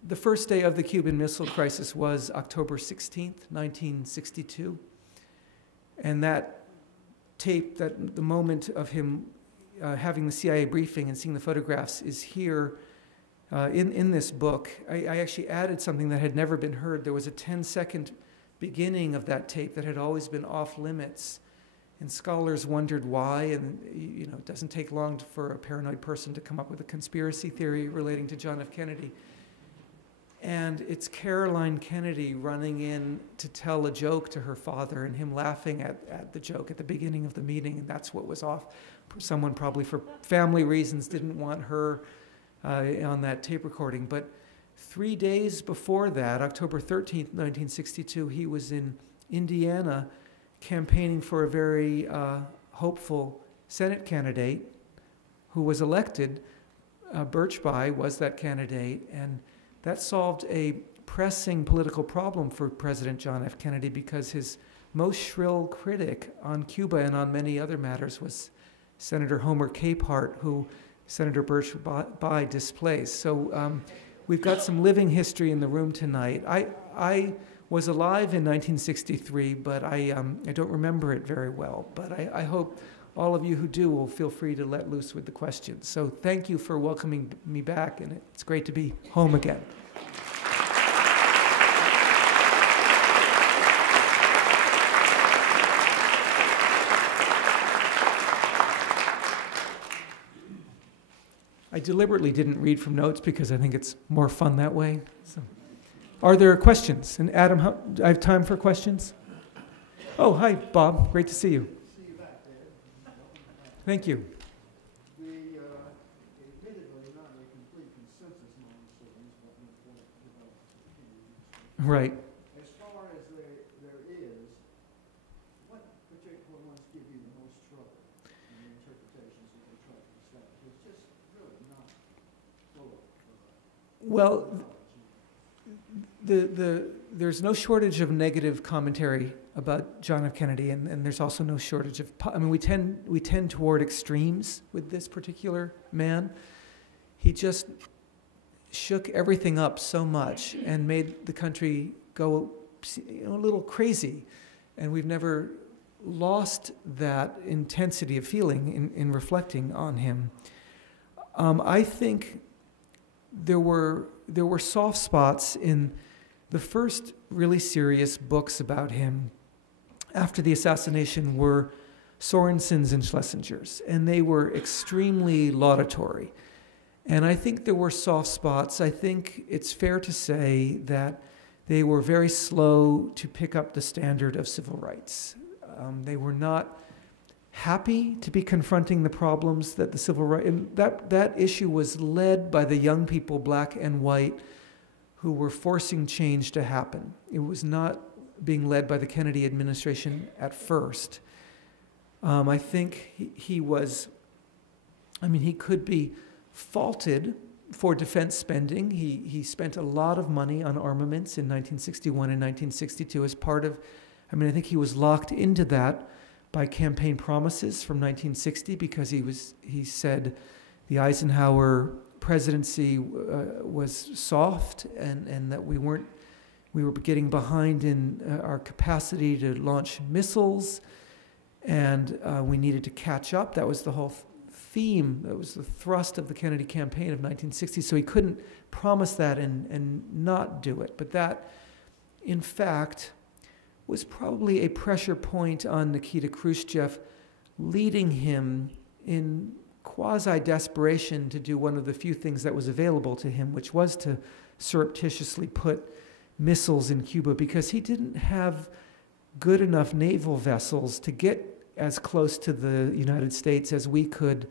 the first day of the Cuban Missile Crisis was October 16th, 1962. And that tape, that the moment of him having the CIA briefing and seeing the photographs is here in this book. I actually added something that had never been heard. There was a 10-second beginning of that tape that had always been off limits. And scholars wondered why, and you know, it doesn't take long for a paranoid person to come up with a conspiracy theory relating to John F. Kennedy. And it's Caroline Kennedy running in to tell a joke to her father and him laughing at the joke at the beginning of the meeting, and that's what was off. Someone probably for family reasons didn't want her on that tape recording. But 3 days before that, October 13th, 1962, he was in Indiana campaigning for a very hopeful Senate candidate who was elected. Birch Bayh was that candidate, and that solved a pressing political problem for President John F. Kennedy because his most shrill critic on Cuba and on many other matters was Senator Homer Capehart, who Senator Birch Bayh displaced. So we've got some living history in the room tonight. I was alive in 1963, but I don't remember it very well. But I hope all of you who do will feel free to let loose with the questions. So thank you for welcoming me back, and it's great to be home again. I deliberately didn't read from notes because I think it's more fun that way. So, are there questions? And Adam, I have time for questions? Oh, hi, Bob. Great to see you. See you back there. Thank you. Admittedly, not a complete consensus among historians about the important developments. Right. As far as there is, what particular ones give you the most trouble in the interpretations that they try to establish? It's just really not full of Well, there's no shortage of negative commentary about John F. Kennedy, and there's also no shortage of, I mean, we tend toward extremes with this particular man. He just shook everything up so much and made the country go a little crazy, and we've never lost that intensity of feeling in reflecting on him. I think there were soft spots in the first really serious books about him after the assassination were Sorensen's and Schlesinger's, and they were extremely laudatory. And I think there were soft spots. I think it's fair to say that they were very slow to pick up the standard of civil rights. They were not happy to be confronting the problems that the civil rights, and that issue was led by the young people, black and white, who were forcing change to happen. It was not being led by the Kennedy administration at first. I think he could be faulted for defense spending. He spent a lot of money on armaments in 1961 and 1962 as part of, I think he was locked into that by campaign promises from 1960 because he said the Eisenhower presidency was soft and that we were getting behind in our capacity to launch missiles, and we needed to catch up. That was the whole theme. That was the thrust of the Kennedy campaign of 1960. So he couldn't promise that and not do it. But that, in fact, was probably a pressure point on Nikita Khrushchev, leading him in quasi-desperation to do one of the few things that was available to him, which was to surreptitiously put missiles in Cuba, because he didn't have good enough naval vessels to get as close to the United States as we could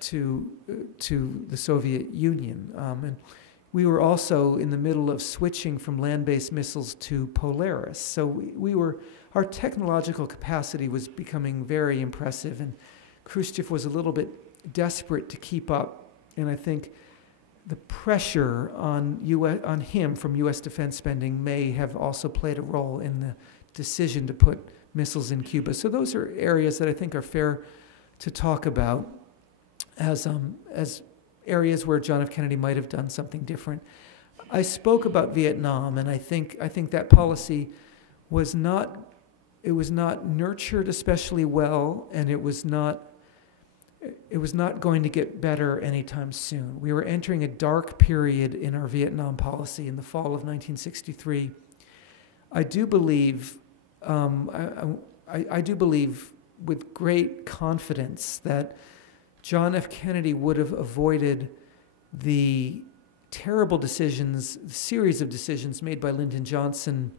to the Soviet Union. And we were also in the middle of switching from land-based missiles to Polaris. So our technological capacity was becoming very impressive, and Khrushchev was a little bit desperate to keep up. And I think the pressure on him from U.S. defense spending may have also played a role in the decision to put missiles in Cuba. So those are areas that I think are fair to talk about as areas where John F. Kennedy might have done something different. I spoke about Vietnam, and I think that policy was not nurtured especially well, and it was not going to get better anytime soon. We were entering a dark period in our Vietnam policy in the fall of 1963. I do believe with great confidence that John F. Kennedy would have avoided the terrible decisions, the series of decisions made by Lyndon Johnson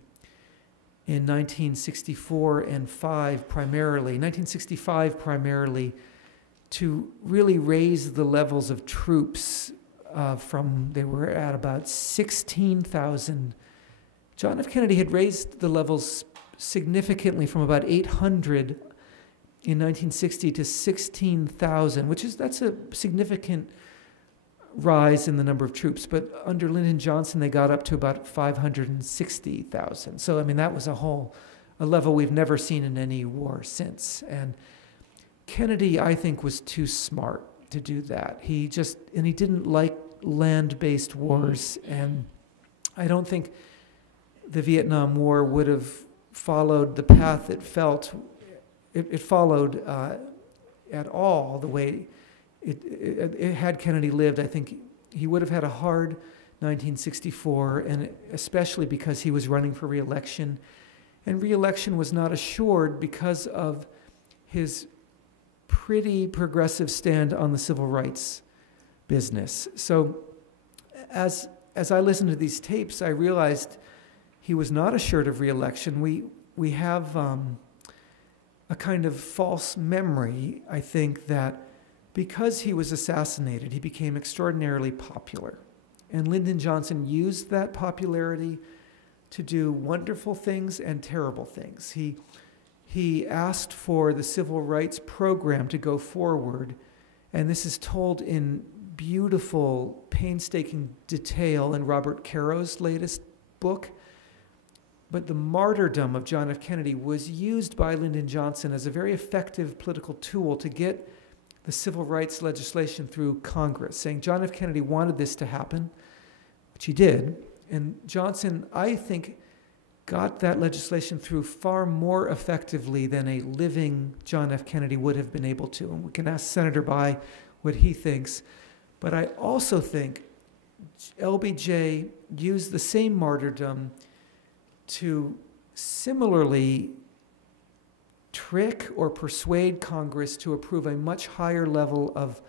in 1964 and 5 primarily, 1965 primarily, to really raise the levels of troops they were at about 16,000. John F. Kennedy had raised the levels significantly from about 800 in 1960 to 16,000, that's a significant rise in the number of troops. But under Lyndon Johnson, they got up to about 560,000. So, that was a level we've never seen in any war since. And Kennedy, I think, was too smart to do that. He didn't like land-based wars, and I don't think the Vietnam War would have followed the path it followed at all the way it had Kennedy lived. I think he would have had a hard 1964, and especially because he was running for re-election, and re-election was not assured because of his pretty progressive stand on the civil rights business. So as I listened to these tapes, I realized he was not assured of re-election. We have a kind of false memory, I think, that because he was assassinated, he became extraordinarily popular. And Lyndon Johnson used that popularity to do wonderful things and terrible things. He asked for the civil rights program to go forward, and this is told in beautiful, painstaking detail in Robert Caro's latest book. But the martyrdom of John F. Kennedy was used by Lyndon Johnson as a very effective political tool to get the civil rights legislation through Congress, saying John F. Kennedy wanted this to happen, which he did. And Johnson, I think, got that legislation through far more effectively than a living John F. Kennedy would have been able to. And we can ask Senator Bai what he thinks. But I also think LBJ used the same martyrdom to similarly trick or persuade Congress to approve a much higher level of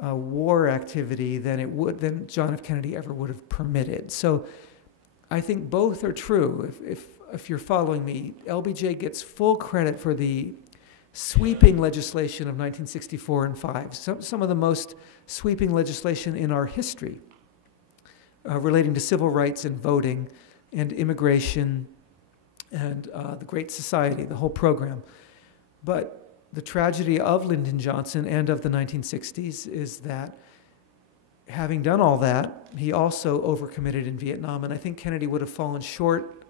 war activity than John F. Kennedy ever would have permitted. So I think both are true. If you're following me, LBJ gets full credit for the sweeping legislation of 1964 and 5, some of the most sweeping legislation in our history relating to civil rights and voting and immigration and the Great Society, the whole program. But the tragedy of Lyndon Johnson and of the 1960s is that having done all that, he also overcommitted in Vietnam, and I think Kennedy would have fallen short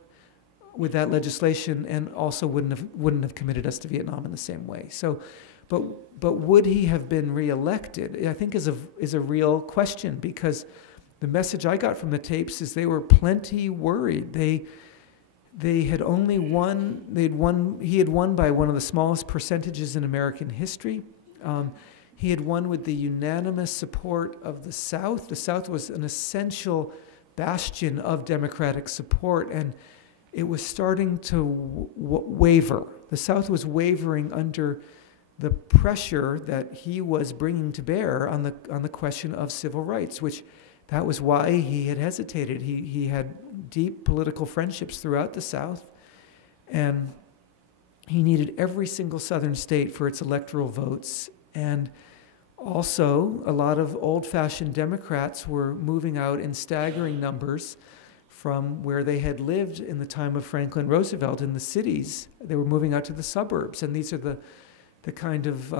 with that legislation and also wouldn't have committed us to Vietnam in the same way. So, but would he have been reelected? I think is a real question, because the message I got from the tapes is they were plenty worried. They had only won. He had won by one of the smallest percentages in American history. He had won with the unanimous support of the South. The South was an essential bastion of Democratic support, and it was starting to waver. The South was wavering under the pressure that he was bringing to bear on the question of civil rights, which that was why he had hesitated. He had deep political friendships throughout the South, and he needed every single Southern state for its electoral votes. And also, a lot of old-fashioned Democrats were moving out in staggering numbers from where they had lived in the time of Franklin Roosevelt in the cities. They were moving out to the suburbs, and these are the kind of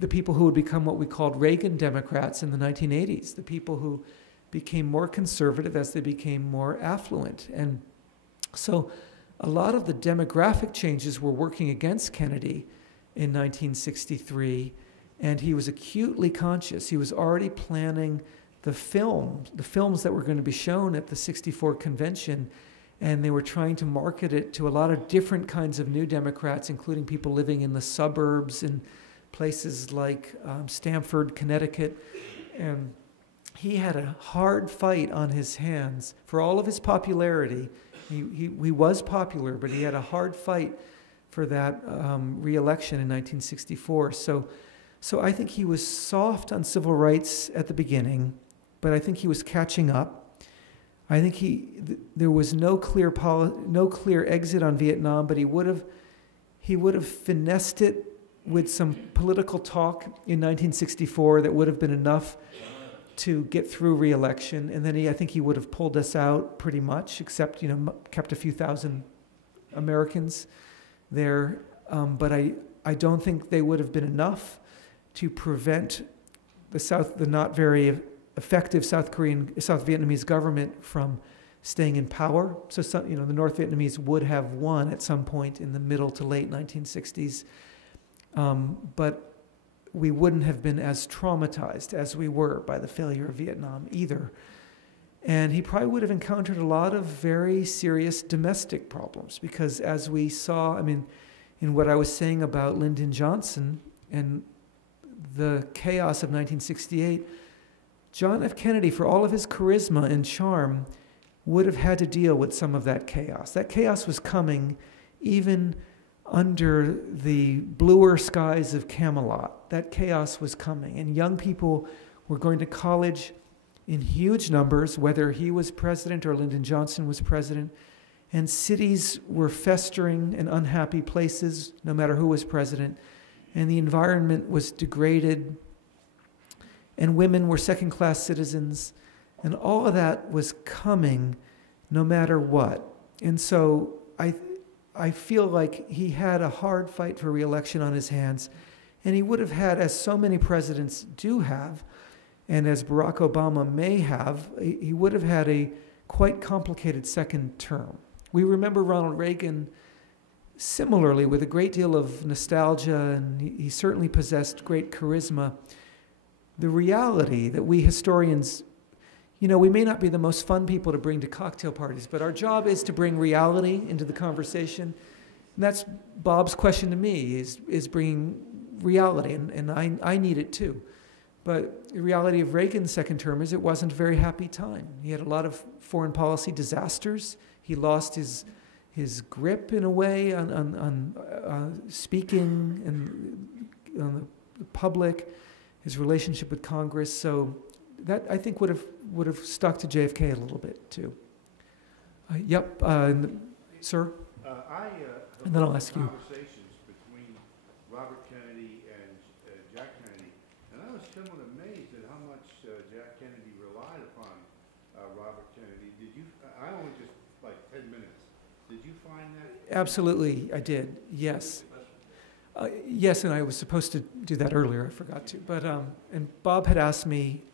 the people who would become what we called Reagan Democrats in the 1980s, the people who became more conservative as they became more affluent. And so a lot of the demographic changes were working against Kennedy in 1963, and he was acutely conscious. He was already planning the films that were going to be shown at the 64 convention, and they were trying to market it to a lot of different kinds of new Democrats, including people living in the suburbs and places like Stamford, Connecticut. And he had a hard fight on his hands. For all of his popularity, he was popular, but he had a hard fight for that re-election in 1964. So I think he was soft on civil rights at the beginning, but I think he was catching up. I think there was no clear exit on Vietnam, but he would have finessed it with some political talk in 1964 that would have been enough to get through re-election. And then I think he would have pulled us out pretty much, except, kept a few thousand Americans there. But I don't think they would have been enough to prevent the not very effective South Vietnamese government from staying in power. So the North Vietnamese would have won at some point in the middle to late 1960s. But we wouldn't have been as traumatized as we were by the failure of Vietnam either. And he probably would have encountered a lot of very serious domestic problems, because as we saw, in what I was saying about Lyndon Johnson and the chaos of 1968, John F. Kennedy, for all of his charisma and charm, would have had to deal with some of that chaos. That chaos was coming even under the bluer skies of Camelot. That chaos was coming, and young people were going to college in huge numbers, whether he was president or Lyndon Johnson was president, and cities were festering and unhappy places, no matter who was president, and the environment was degraded, and women were second-class citizens, and all of that was coming no matter what. And so I feel like he had a hard fight for re-election on his hands, and he would have had, as so many presidents do have, and as Barack Obama may have, he would have had a quite complicated second term. We remember Ronald Reagan similarly with a great deal of nostalgia, and he certainly possessed great charisma. The reality that we historians, we may not be the most fun people to bring to cocktail parties, but our job is to bring reality into the conversation. And that's Bob's question to me, is bringing reality, and I need it too. But the reality of Reagan's second term is it wasn't a very happy time. He had a lot of foreign policy disasters. He lost his grip in a way on speaking and on the public, his relationship with Congress. So that, I think, would have stuck to JFK a little bit too. Yep, sir. And then I'll ask you. Conversations between Robert Kennedy and Jack Kennedy, and I was somewhat amazed at how much Jack Kennedy relied upon Robert Kennedy. Did you? I only just like 10 minutes. Did you find that? Absolutely, I did. Yes. Yes, and I was supposed to do that earlier. I forgot to. But and Bob had asked me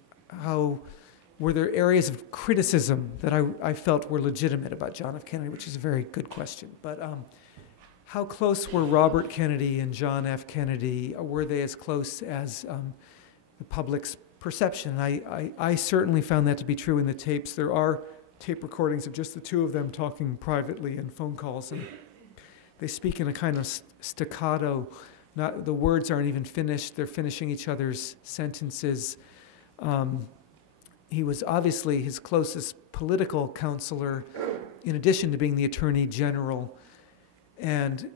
were there areas of criticism that I felt were legitimate about John F. Kennedy, which is a very good question. But how close were Robert Kennedy and John F. Kennedy? Were they as close as the public's perception? I certainly found that to be true in the tapes. There are tape recordings of just the two of them talking privately and phone calls, and they speak in a kind of staccato. The words aren't even finished. They're finishing each other's sentences. He was obviously his closest political counselor, in addition to being the Attorney General. And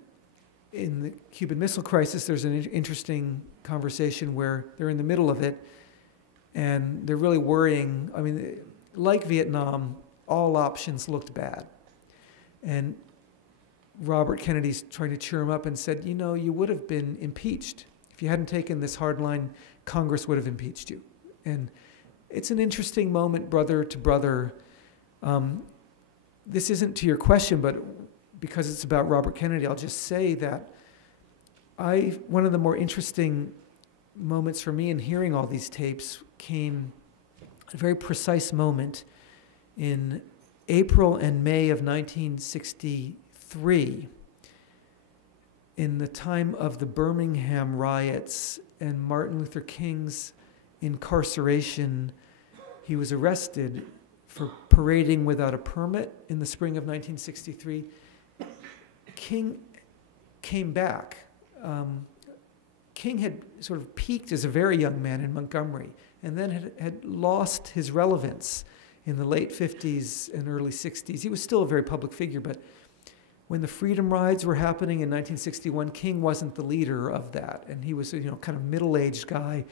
in the Cuban Missile Crisis, there's an interesting conversation where they're in the middle of it, and they're really worrying. I mean, like Vietnam, all options looked bad. And Robert Kennedy's trying to cheer him up and said, you would have been impeached. If you hadn't taken this hard line, Congress would have impeached you. And it's an interesting moment, brother to brother. This isn't to your question, but because it's about Robert Kennedy, I'll just say that one of the more interesting moments for me in hearing all these tapes came at a very precise moment in April and May of 1963, in the time of the Birmingham riots and Martin Luther King's incarceration. He was arrested for parading without a permit in the spring of 1963. King came back. King had sort of peaked as a very young man in Montgomery, and then had lost his relevance in the late 50s and early 60s. He was still a very public figure, but when the freedom rides were happening in 1961, King wasn't the leader of that, and he was a kind of middle-aged guy,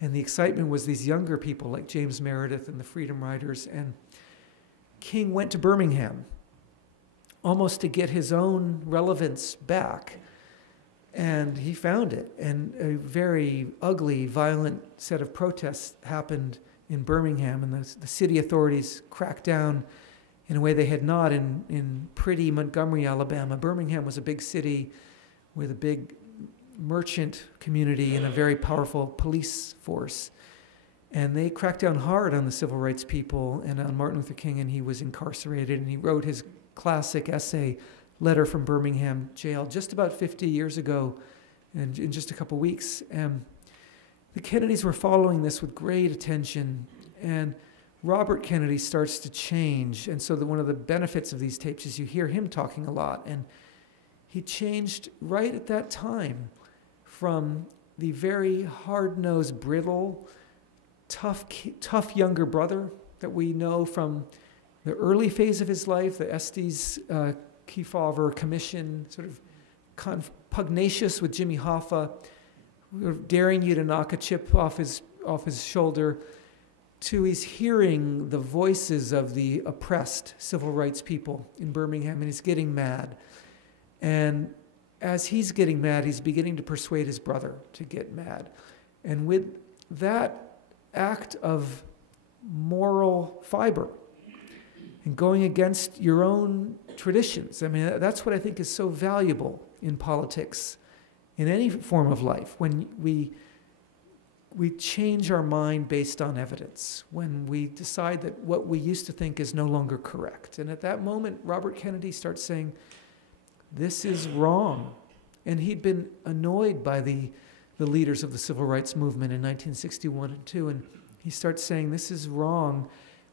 and the excitement was these younger people like James Meredith and the Freedom Riders. And King went to Birmingham almost to get his own relevance back, and he found it. And a very ugly, violent set of protests happened in Birmingham, and the city authorities cracked down in a way they had not in pretty Montgomery, Alabama. Birmingham was a big city with a big merchant community and a very powerful police force. And they cracked down hard on the civil rights people and on Martin Luther King, and he was incarcerated, and he wrote his classic essay, Letter from Birmingham Jail, just about 50 years ago, and in just a couple weeks. And the Kennedys were following this with great attention, and Robert Kennedy starts to change. And so one of the benefits of these tapes is you hear him talking a lot, and he changed right at that time from the very hard-nosed, brittle, tough younger brother that we know from the early phase of his life, the Estes Kefauver Commission, sort of pugnacious with Jimmy Hoffa, daring you to knock a chip off his shoulder, to he's hearing the voices of the oppressed civil rights people in Birmingham, and he's getting mad. And as he's getting mad, he's beginning to persuade his brother to get mad. And with that act of moral fiber and going against your own traditions, I mean, that's what I think is so valuable in politics, in any form of life, when we change our mind based on evidence, when we decide that what we used to think is no longer correct. And at that moment, Robert Kennedy starts saying, this is wrong. And he'd been annoyed by the the leaders of the civil rights movement in 1961 and 2, and he starts saying, this is wrong.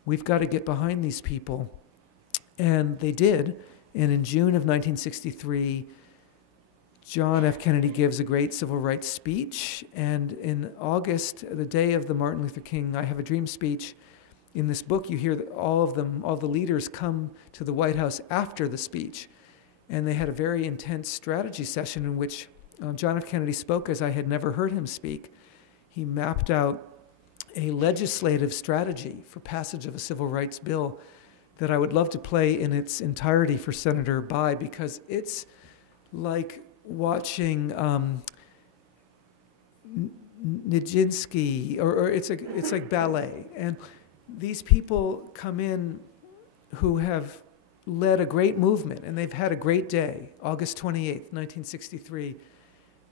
we've got to get behind these people. And they did. And in June of 1963, John F. Kennedy gives a great civil rights speech. And in August, the day of the Martin Luther King I Have a Dream speech, in this book, you hear that all the leaders come to the White House after the speech. And they had a very intense strategy session in which John F. Kennedy spoke as I had never heard him speak. He mapped out a legislative strategy for passage of a civil rights bill that I would love to play in its entirety for Senator Bai, because it's like watching Nijinsky, or it's like ballet. And these people come in who have led a great movement, and they've had a great day, August 28th, 1963,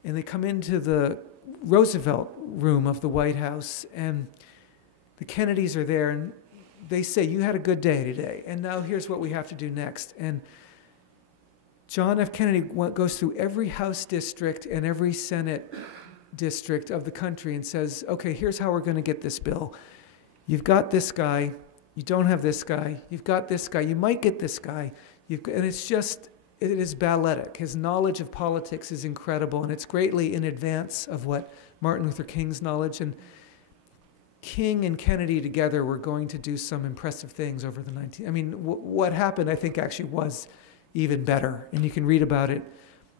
and they come into the Roosevelt room of the White House, and the Kennedys are there, and they say, you had a good day today, and now here's what we have to do next. And John F. Kennedy goes through every House district and every Senate district of the country and says, okay, here's how we're going to get this bill. You've got this guy, you don't have this guy, you've got this guy, you might get this guy, and it's just, it is balletic. His knowledge of politics is incredible, and it's greatly in advance of what Martin Luther King's knowledge. And King and Kennedy together were going to do some impressive things over the what happened, I think, actually was even better, and you can read about it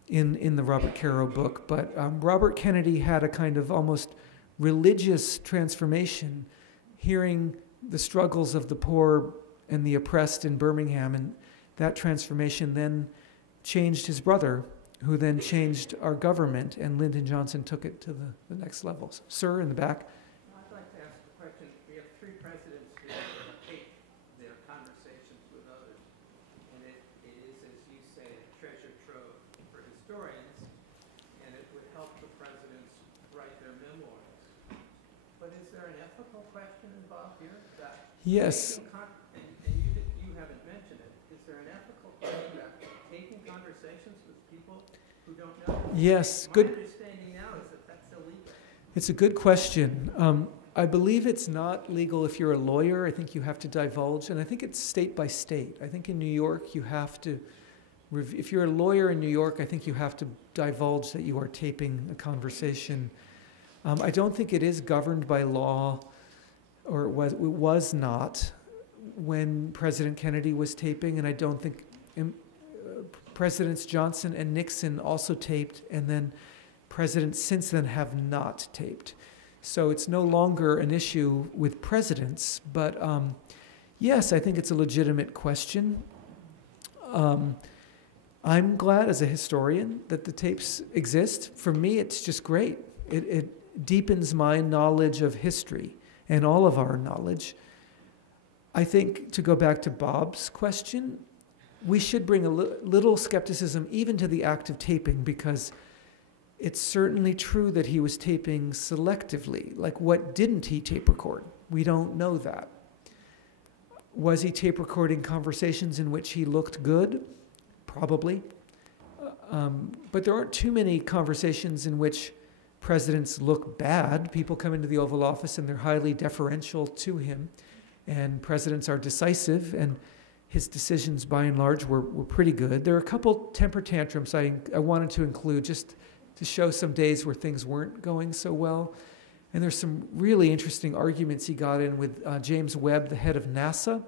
in the Robert Caro book. But Robert Kennedy had a kind of almost religious transformation, hearing the struggles of the poor and the oppressed in Birmingham, and that transformation then changed his brother, who then changed our government, and Lyndon Johnson took it to the next level. Sir, in the back. I'd like to ask a question. We have three presidents who take their conversations with others, and it is, as you say, a treasure trove for historians, and it would help the presidents write their memoirs. But is there an ethical question involved here? Yes. And you haven't mentioned it. Is there an ethical question about taking conversations with people who don't know? Yes. My Good. understanding now is that that's illegal. It's a good question. I believe it's not legal if you're a lawyer. I think you have to divulge, and I think it's state by state. I think in New York you have to, if you're a lawyer in New York, I think you have to divulge that you are taping a conversation. I don't think it is governed by law, or it was not when President Kennedy was taping, and I don't think Presidents Johnson and Nixon also taped, and then presidents since then have not taped. So it's no longer an issue with presidents, but yes, I think it's a legitimate question. I'm glad as a historian that the tapes exist. For me, it's just great. It deepens my knowledge of history and all of our knowledge. I think, to go back to Bob's question, we should bring a little skepticism even to the act of taping, because it's certainly true that he was taping selectively. Like, what didn't he tape record? We don't know that. Was he tape recording conversations in which he looked good? Probably. But there aren't too many conversations in which presidents look bad. People come into the Oval Office and they're highly deferential to him, and presidents are decisive, and his decisions by and large were pretty good. There are a couple temper tantrums I wanted to include just to show some days where things weren't going so well. And there's some really interesting arguments he got in with James Webb, the head of NASA,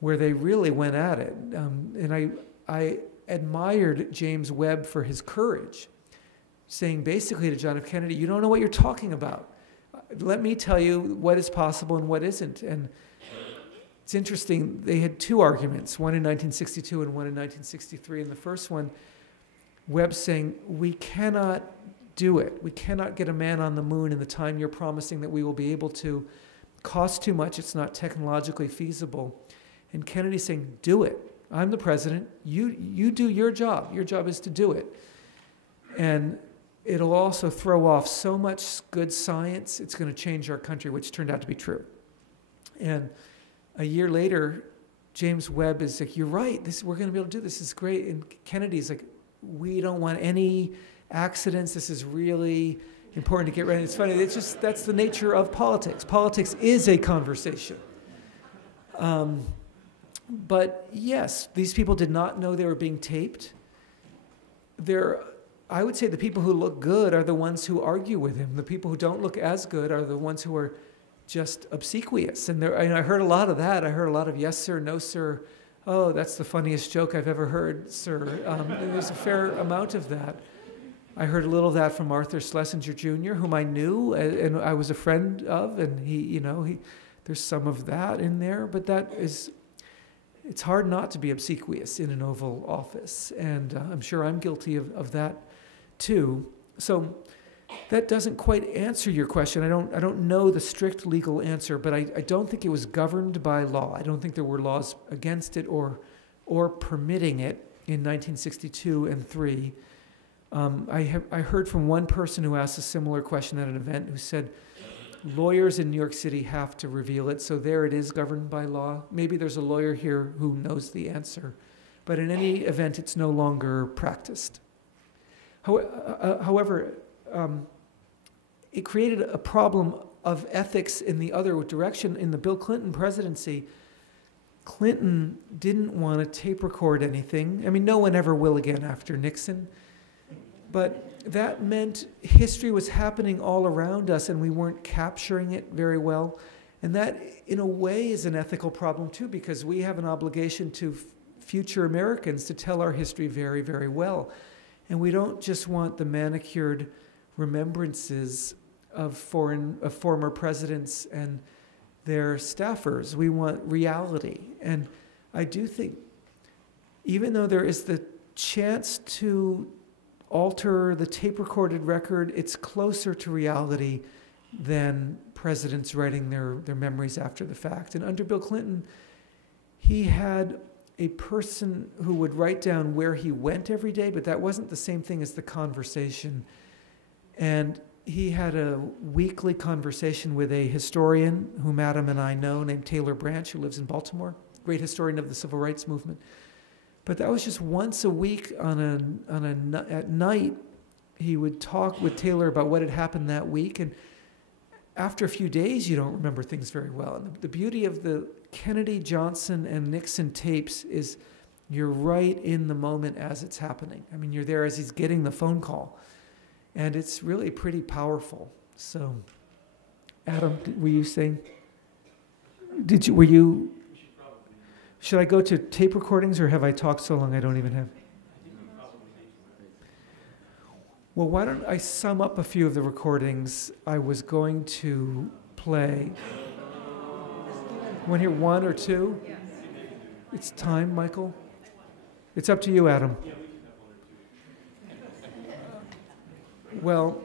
where they really went at it. And I admired James Webb for his courage, saying basically to John F. Kennedy, you don't know what you're talking about. Let me tell you what is possible and what isn't. And it's interesting, they had two arguments, one in 1962 and one in 1963. And the first one, Webb saying, we cannot do it. We cannot get a man on the moon in the time you're promising that we will be able to. Costs too much, it's not technologically feasible. And Kennedy saying, do it. I'm the president. You do your job. Your job is to do it. And it'll also throw off so much good science, it's going to change our country, which turned out to be true. And a year later, James Webb is like, you're right, we're going to be able to do this. This is great. And Kennedy's like, we don't want any accidents. This is really important to get ready. It's funny. It's just, that's the nature of politics. Politics is a conversation. But yes, these people did not know they were being taped. I would say the people who look good are the ones who argue with him. The people who don't look as good are the ones who are just obsequious. And I heard a lot of that. I heard a lot of yes, sir, no, sir. Oh, that's the funniest joke I've ever heard, sir. There's a fair amount of that. I heard a little of that from Arthur Schlesinger Jr., whom I knew and I was a friend of, and there's some of that in there, but it's hard not to be obsequious in an Oval Office, and I'm sure I'm guilty of that too. So that doesn't quite answer your question. I don't know the strict legal answer, but I don't think it was governed by law. I don't think there were laws against it or permitting it in 1962 and 3. I heard from one person who asked a similar question at an event who said, lawyers in New York City have to reveal it, so there it is governed by law. Maybe there's a lawyer here who knows the answer. But in any event, it's no longer practiced. However, it created a problem of ethics in the other direction. In the Bill Clinton presidency, Clinton didn't want to tape record anything. I mean, no one ever will again after Nixon. But that meant history was happening all around us and we weren't capturing it very well. And that, in a way, is an ethical problem too, because we have an obligation to future Americans to tell our history very, very well. And we don't just want the manicured remembrances of former presidents and their staffers. We want reality. And I do think, even though there is the chance to alter the tape-recorded record, it's closer to reality than presidents writing their memories after the fact. And under Bill Clinton, he had a person who would write down where he went every day, but that wasn't the same thing as the conversation. And he had a weekly conversation with a historian whom Adam and I know, named Taylor Branch, who lives in Baltimore, great historian of the Civil Rights Movement. But that was just once a week at night. He would talk with Taylor about what had happened that week. And after a few days, you don't remember things very well. And the beauty of the Kennedy, Johnson, and Nixon tapes is you're right in the moment as it's happening. I mean, you're there as he's getting the phone call. And it's really pretty powerful. So, Adam, were you saying? Were you? Should I go to tape recordings, or have I talked so long I don't even have? Well, why don't I sum up a few of the recordings I was going to play. Want to hear one or two? Yes. It's time, Michael. It's up to you, Adam. Well,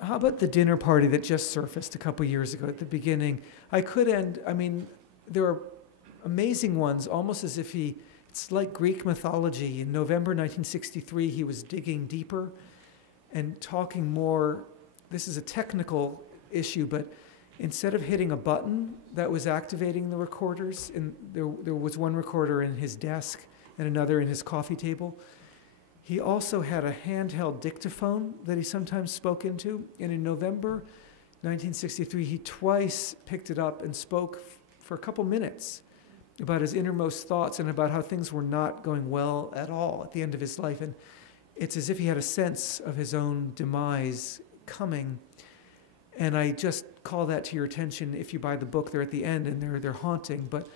how about the dinner party that just surfaced a couple years ago at the beginning? There are amazing ones, almost as if it's like Greek mythology. In November 1963, he was digging deeper and talking more. This is a technical issue, but instead of hitting a button that was activating the recorders, and there was one recorder in his desk and another in his coffee table, he also had a handheld dictaphone that he sometimes spoke into. And in November 1963, he twice picked it up and spoke for a couple minutes about his innermost thoughts and about how things were not going well at all at the end of his life. And it's as if he had a sense of his own demise coming. And I just call that to your attention. If you buy the book, they're at the end and they're haunting. But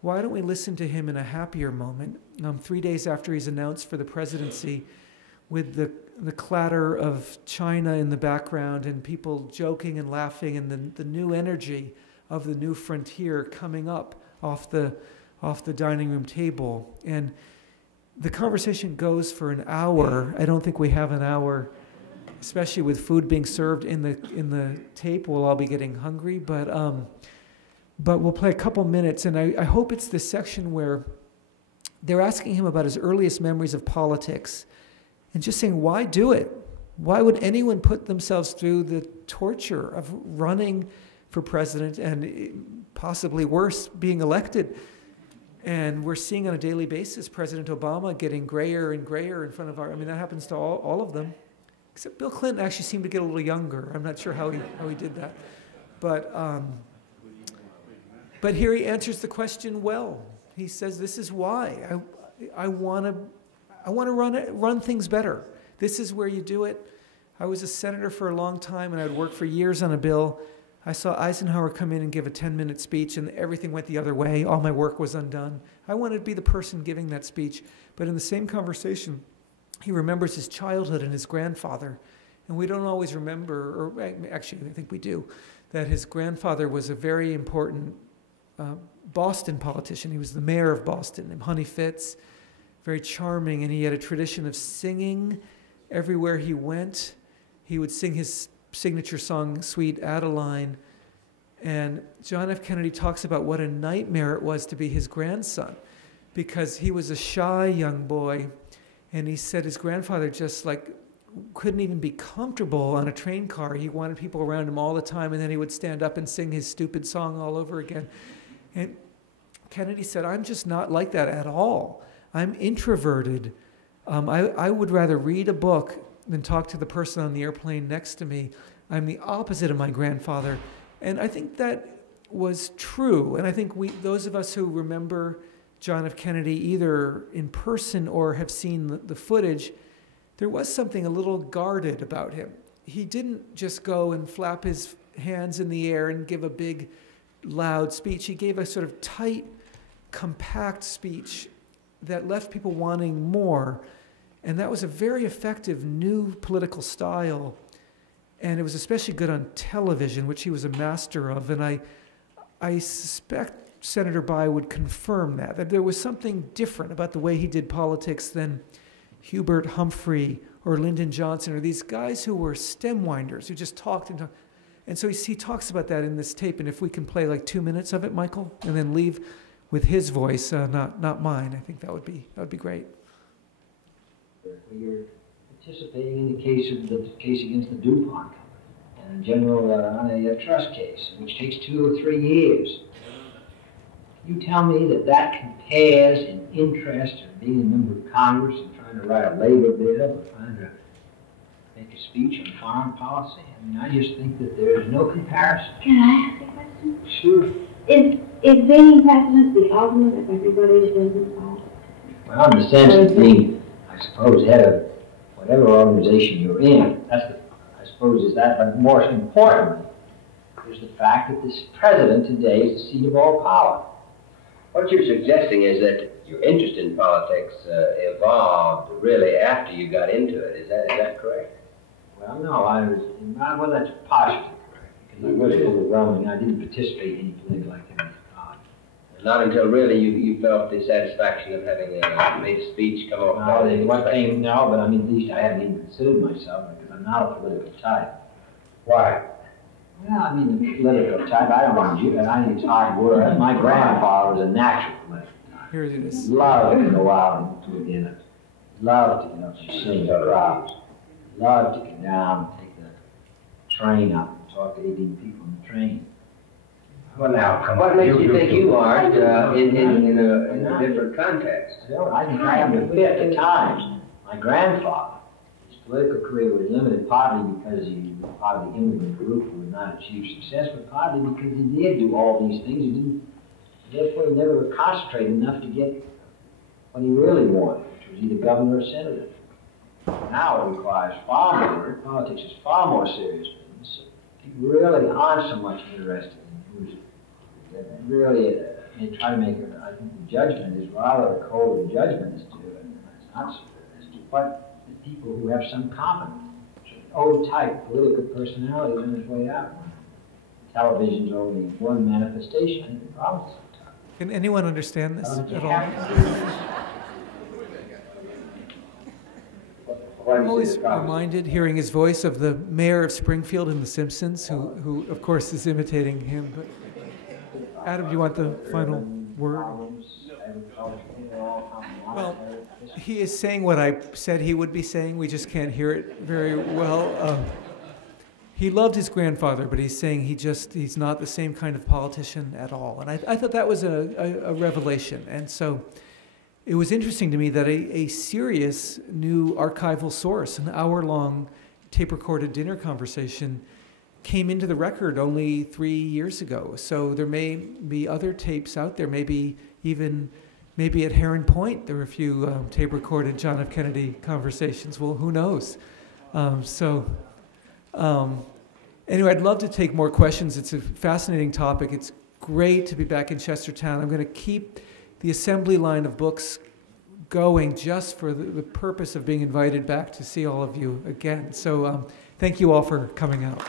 why don't we listen to him in a happier moment? 3 days after he's announced for the presidency, with the clatter of China in the background and people joking and laughing and the new energy of the new frontier coming up off the dining room table. And the conversation goes for an hour. I don't think we have an hour, especially with food being served in the tape. We'll all be getting hungry, but we'll play a couple minutes, and I hope it's this section where they're asking him about his earliest memories of politics and just saying, why do it? Why would anyone put themselves through the torture of running for president and possibly worse, being elected? And we're seeing on a daily basis President Obama getting grayer and grayer in front of that happens to all of them. Except Bill Clinton actually seemed to get a little younger. I'm not sure how he did that. But But here he answers the question well. He says, this is why. I want to run things better. This is where you do it. I was a senator for a long time, and I'd worked for years on a bill. I saw Eisenhower come in and give a 10-minute speech, and everything went the other way. All my work was undone. I wanted to be the person giving that speech. But in the same conversation, he remembers his childhood and his grandfather. And we don't always remember, or actually I think we do, that his grandfather was a very important Boston politician. He was the mayor of Boston, named Honey Fitz, very charming, and he had a tradition of singing everywhere he went. He would sing his signature song, Sweet Adeline, and John F. Kennedy talks about what a nightmare it was to be his grandson, because he was a shy young boy, and he said his grandfather just couldn't even be comfortable on a train car. He wanted people around him all the time, and then he would stand up and sing his stupid song all over again. And Kennedy said, I'm just not like that at all. I'm introverted. I would rather read a book than talk to the person on the airplane next to me. I'm the opposite of my grandfather. And I think that was true. And I think those of us who remember John F. Kennedy either in person or have seen the footage, there was something a little guarded about him. He didn't just go and flap his hands in the air and give a big, loud speech. He gave a sort of tight, compact speech that left people wanting more. And that was a very effective new political style. And it was especially good on television, which he was a master of. And I suspect Senator Bai would confirm that there was something different about the way he did politics than Hubert Humphrey or Lyndon Johnson or these guys who were stem winders, who just talked and talked. And so he talks about that in this tape. And if we can play 2 minutes of it, Michael, and then leave with his voice, not mine, I think that would be great. You're participating in the case against the DuPont company, and in general on a trust case, which takes 2 or 3 years. You tell me that compares in interest in being a member of Congress and trying to write a labor bill or trying to make a speech on foreign policy? I mean, I just think that there is no comparison. Can I ask a question? Sure. Is being president the ultimate of everybody's business politics? Well, in the sense of being, I suppose, head of whatever organization you're in, I suppose is that, but more importantly, is the fact that this president today is the seat of all power. What you're suggesting is that your interest in politics evolved really after you got into it. Is that correct? Well, no, well, that's partially correct, because I was overwhelming. I didn't participate in any political activity. Not until really you felt the satisfaction of having made a speech come off. No, but I mean, at least I haven't even considered myself, because I'm not a political type. Why? Well, I mean, the political type, I don't want you, and I think it's hard work. My grandfather was a natural political type. Here it is. Loved to go out to a dinner. Loved to get up and sing to crowds. Loved to get down and take the train up and talk to 18 people on the train. Well, now, come what makes you think you are in a different context? Well, I think I am the fifth at times. My grandfather, his political career was limited partly because he was part of the immigrant group who had not achieved success, but partly because he did do all these things. Therefore, he never concentrated enough to get what he really wanted, which was either governor or senator. Now it requires far more work. Politics is far more serious business. People really aren't so much interested in who's really, they try to make it, I think the judgment is rather a cold judgment as to, and it's not as to what the people who have some competence, old type political personality on his way out. Television's only one manifestation. I think the problem's sometimes. Can anyone understand this at all? I'm always reminded, hearing his voice, of the mayor of Springfield in The Simpsons, who of course is imitating him. But Adam, do you want the final word? Well, he is saying what I said he would be saying. We just can't hear it very well. He loved his grandfather, but he's saying he's not the same kind of politician at all. And I thought that was a revelation. And so it was interesting to me that a serious new archival source, an hour-long tape-recorded dinner conversation, came into the record only 3 years ago. So there may be other tapes out there, maybe at Heron Point there were a few tape-recorded John F. Kennedy conversations. Well, who knows? Anyway, I'd love to take more questions. It's a fascinating topic. It's great to be back in Chestertown. I'm going to keep the assembly line of books going just for the purpose of being invited back to see all of you again. So thank you all for coming out.